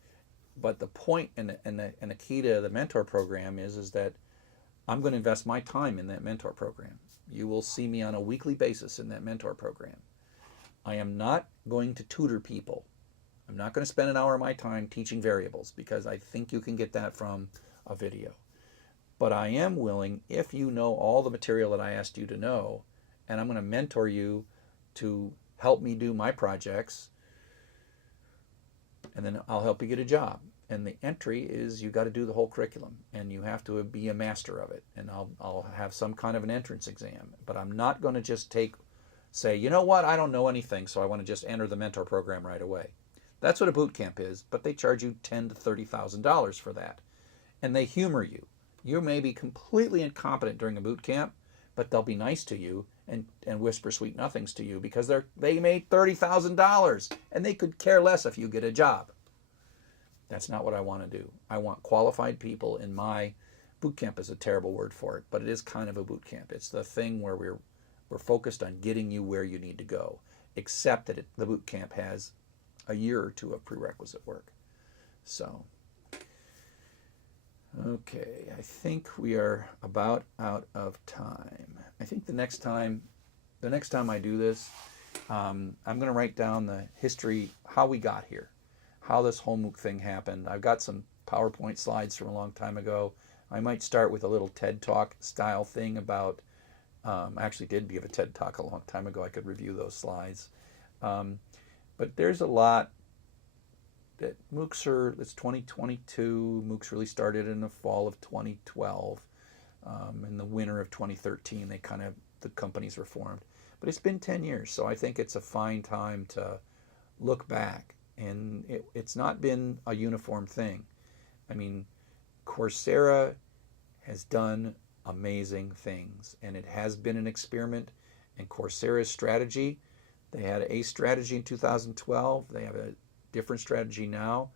But the point and the key to the mentor program is that I'm going to invest my time in that mentor program. You will see me on a weekly basis in that mentor program. I am not going to tutor people. I'm not going to spend an hour of my time teaching variables because I think you can get that from a video. But I am willing, if you know all the material that I asked you to know, and I'm going to mentor you to help me do my projects, and then I'll help you get a job. And the entry is you got to do the whole curriculum, and you have to be a master of it. And I'll have some kind of an entrance exam. But I'm not going to just say, you know what, I don't know anything, so I want to just enter the mentor program right away. That's what a boot camp is, but they charge you $10,000 to $30,000 for that. And they humor you. You may be completely incompetent during a boot camp, but they'll be nice to you and whisper sweet nothings to you because they made $30,000 and they could care less if you get a job. That's not what I want to do. I want qualified people in my boot camp is a terrible word for it, but it is kind of a boot camp. It's the thing where we're focused on getting you where you need to go, except that the boot camp has a year or two of prerequisite work. So, okay, I think we are about out of time. I think the next time I do this, I'm going to write down the history, how we got here, how this whole MOOC thing happened. I've got some PowerPoint slides from a long time ago. I might start with a little TED Talk style thing about, I actually did give a TED Talk a long time ago. I could review those slides. But there's a lot that MOOCs it's 2022. MOOCs really started in the fall of 2012. In the winter of 2013, the companies were formed. But it's been 10 years, so I think it's a fine time to look back. And it's not been a uniform thing. I mean, Coursera has done amazing things, and it has been an experiment. And Coursera's strategy, they had a strategy in 2012. They have a different strategy now.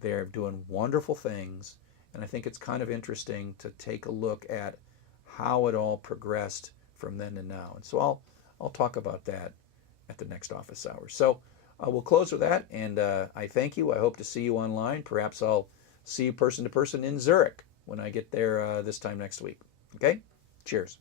They're doing wonderful things, and I think it's kind of interesting to take a look at how it all progressed from then to now. And so I'll talk about that at the next office hours. So we'll close with that, and I thank you. I hope to see you online. Perhaps I'll see you person to person in Zurich when I get there this time next week. Okay? Cheers.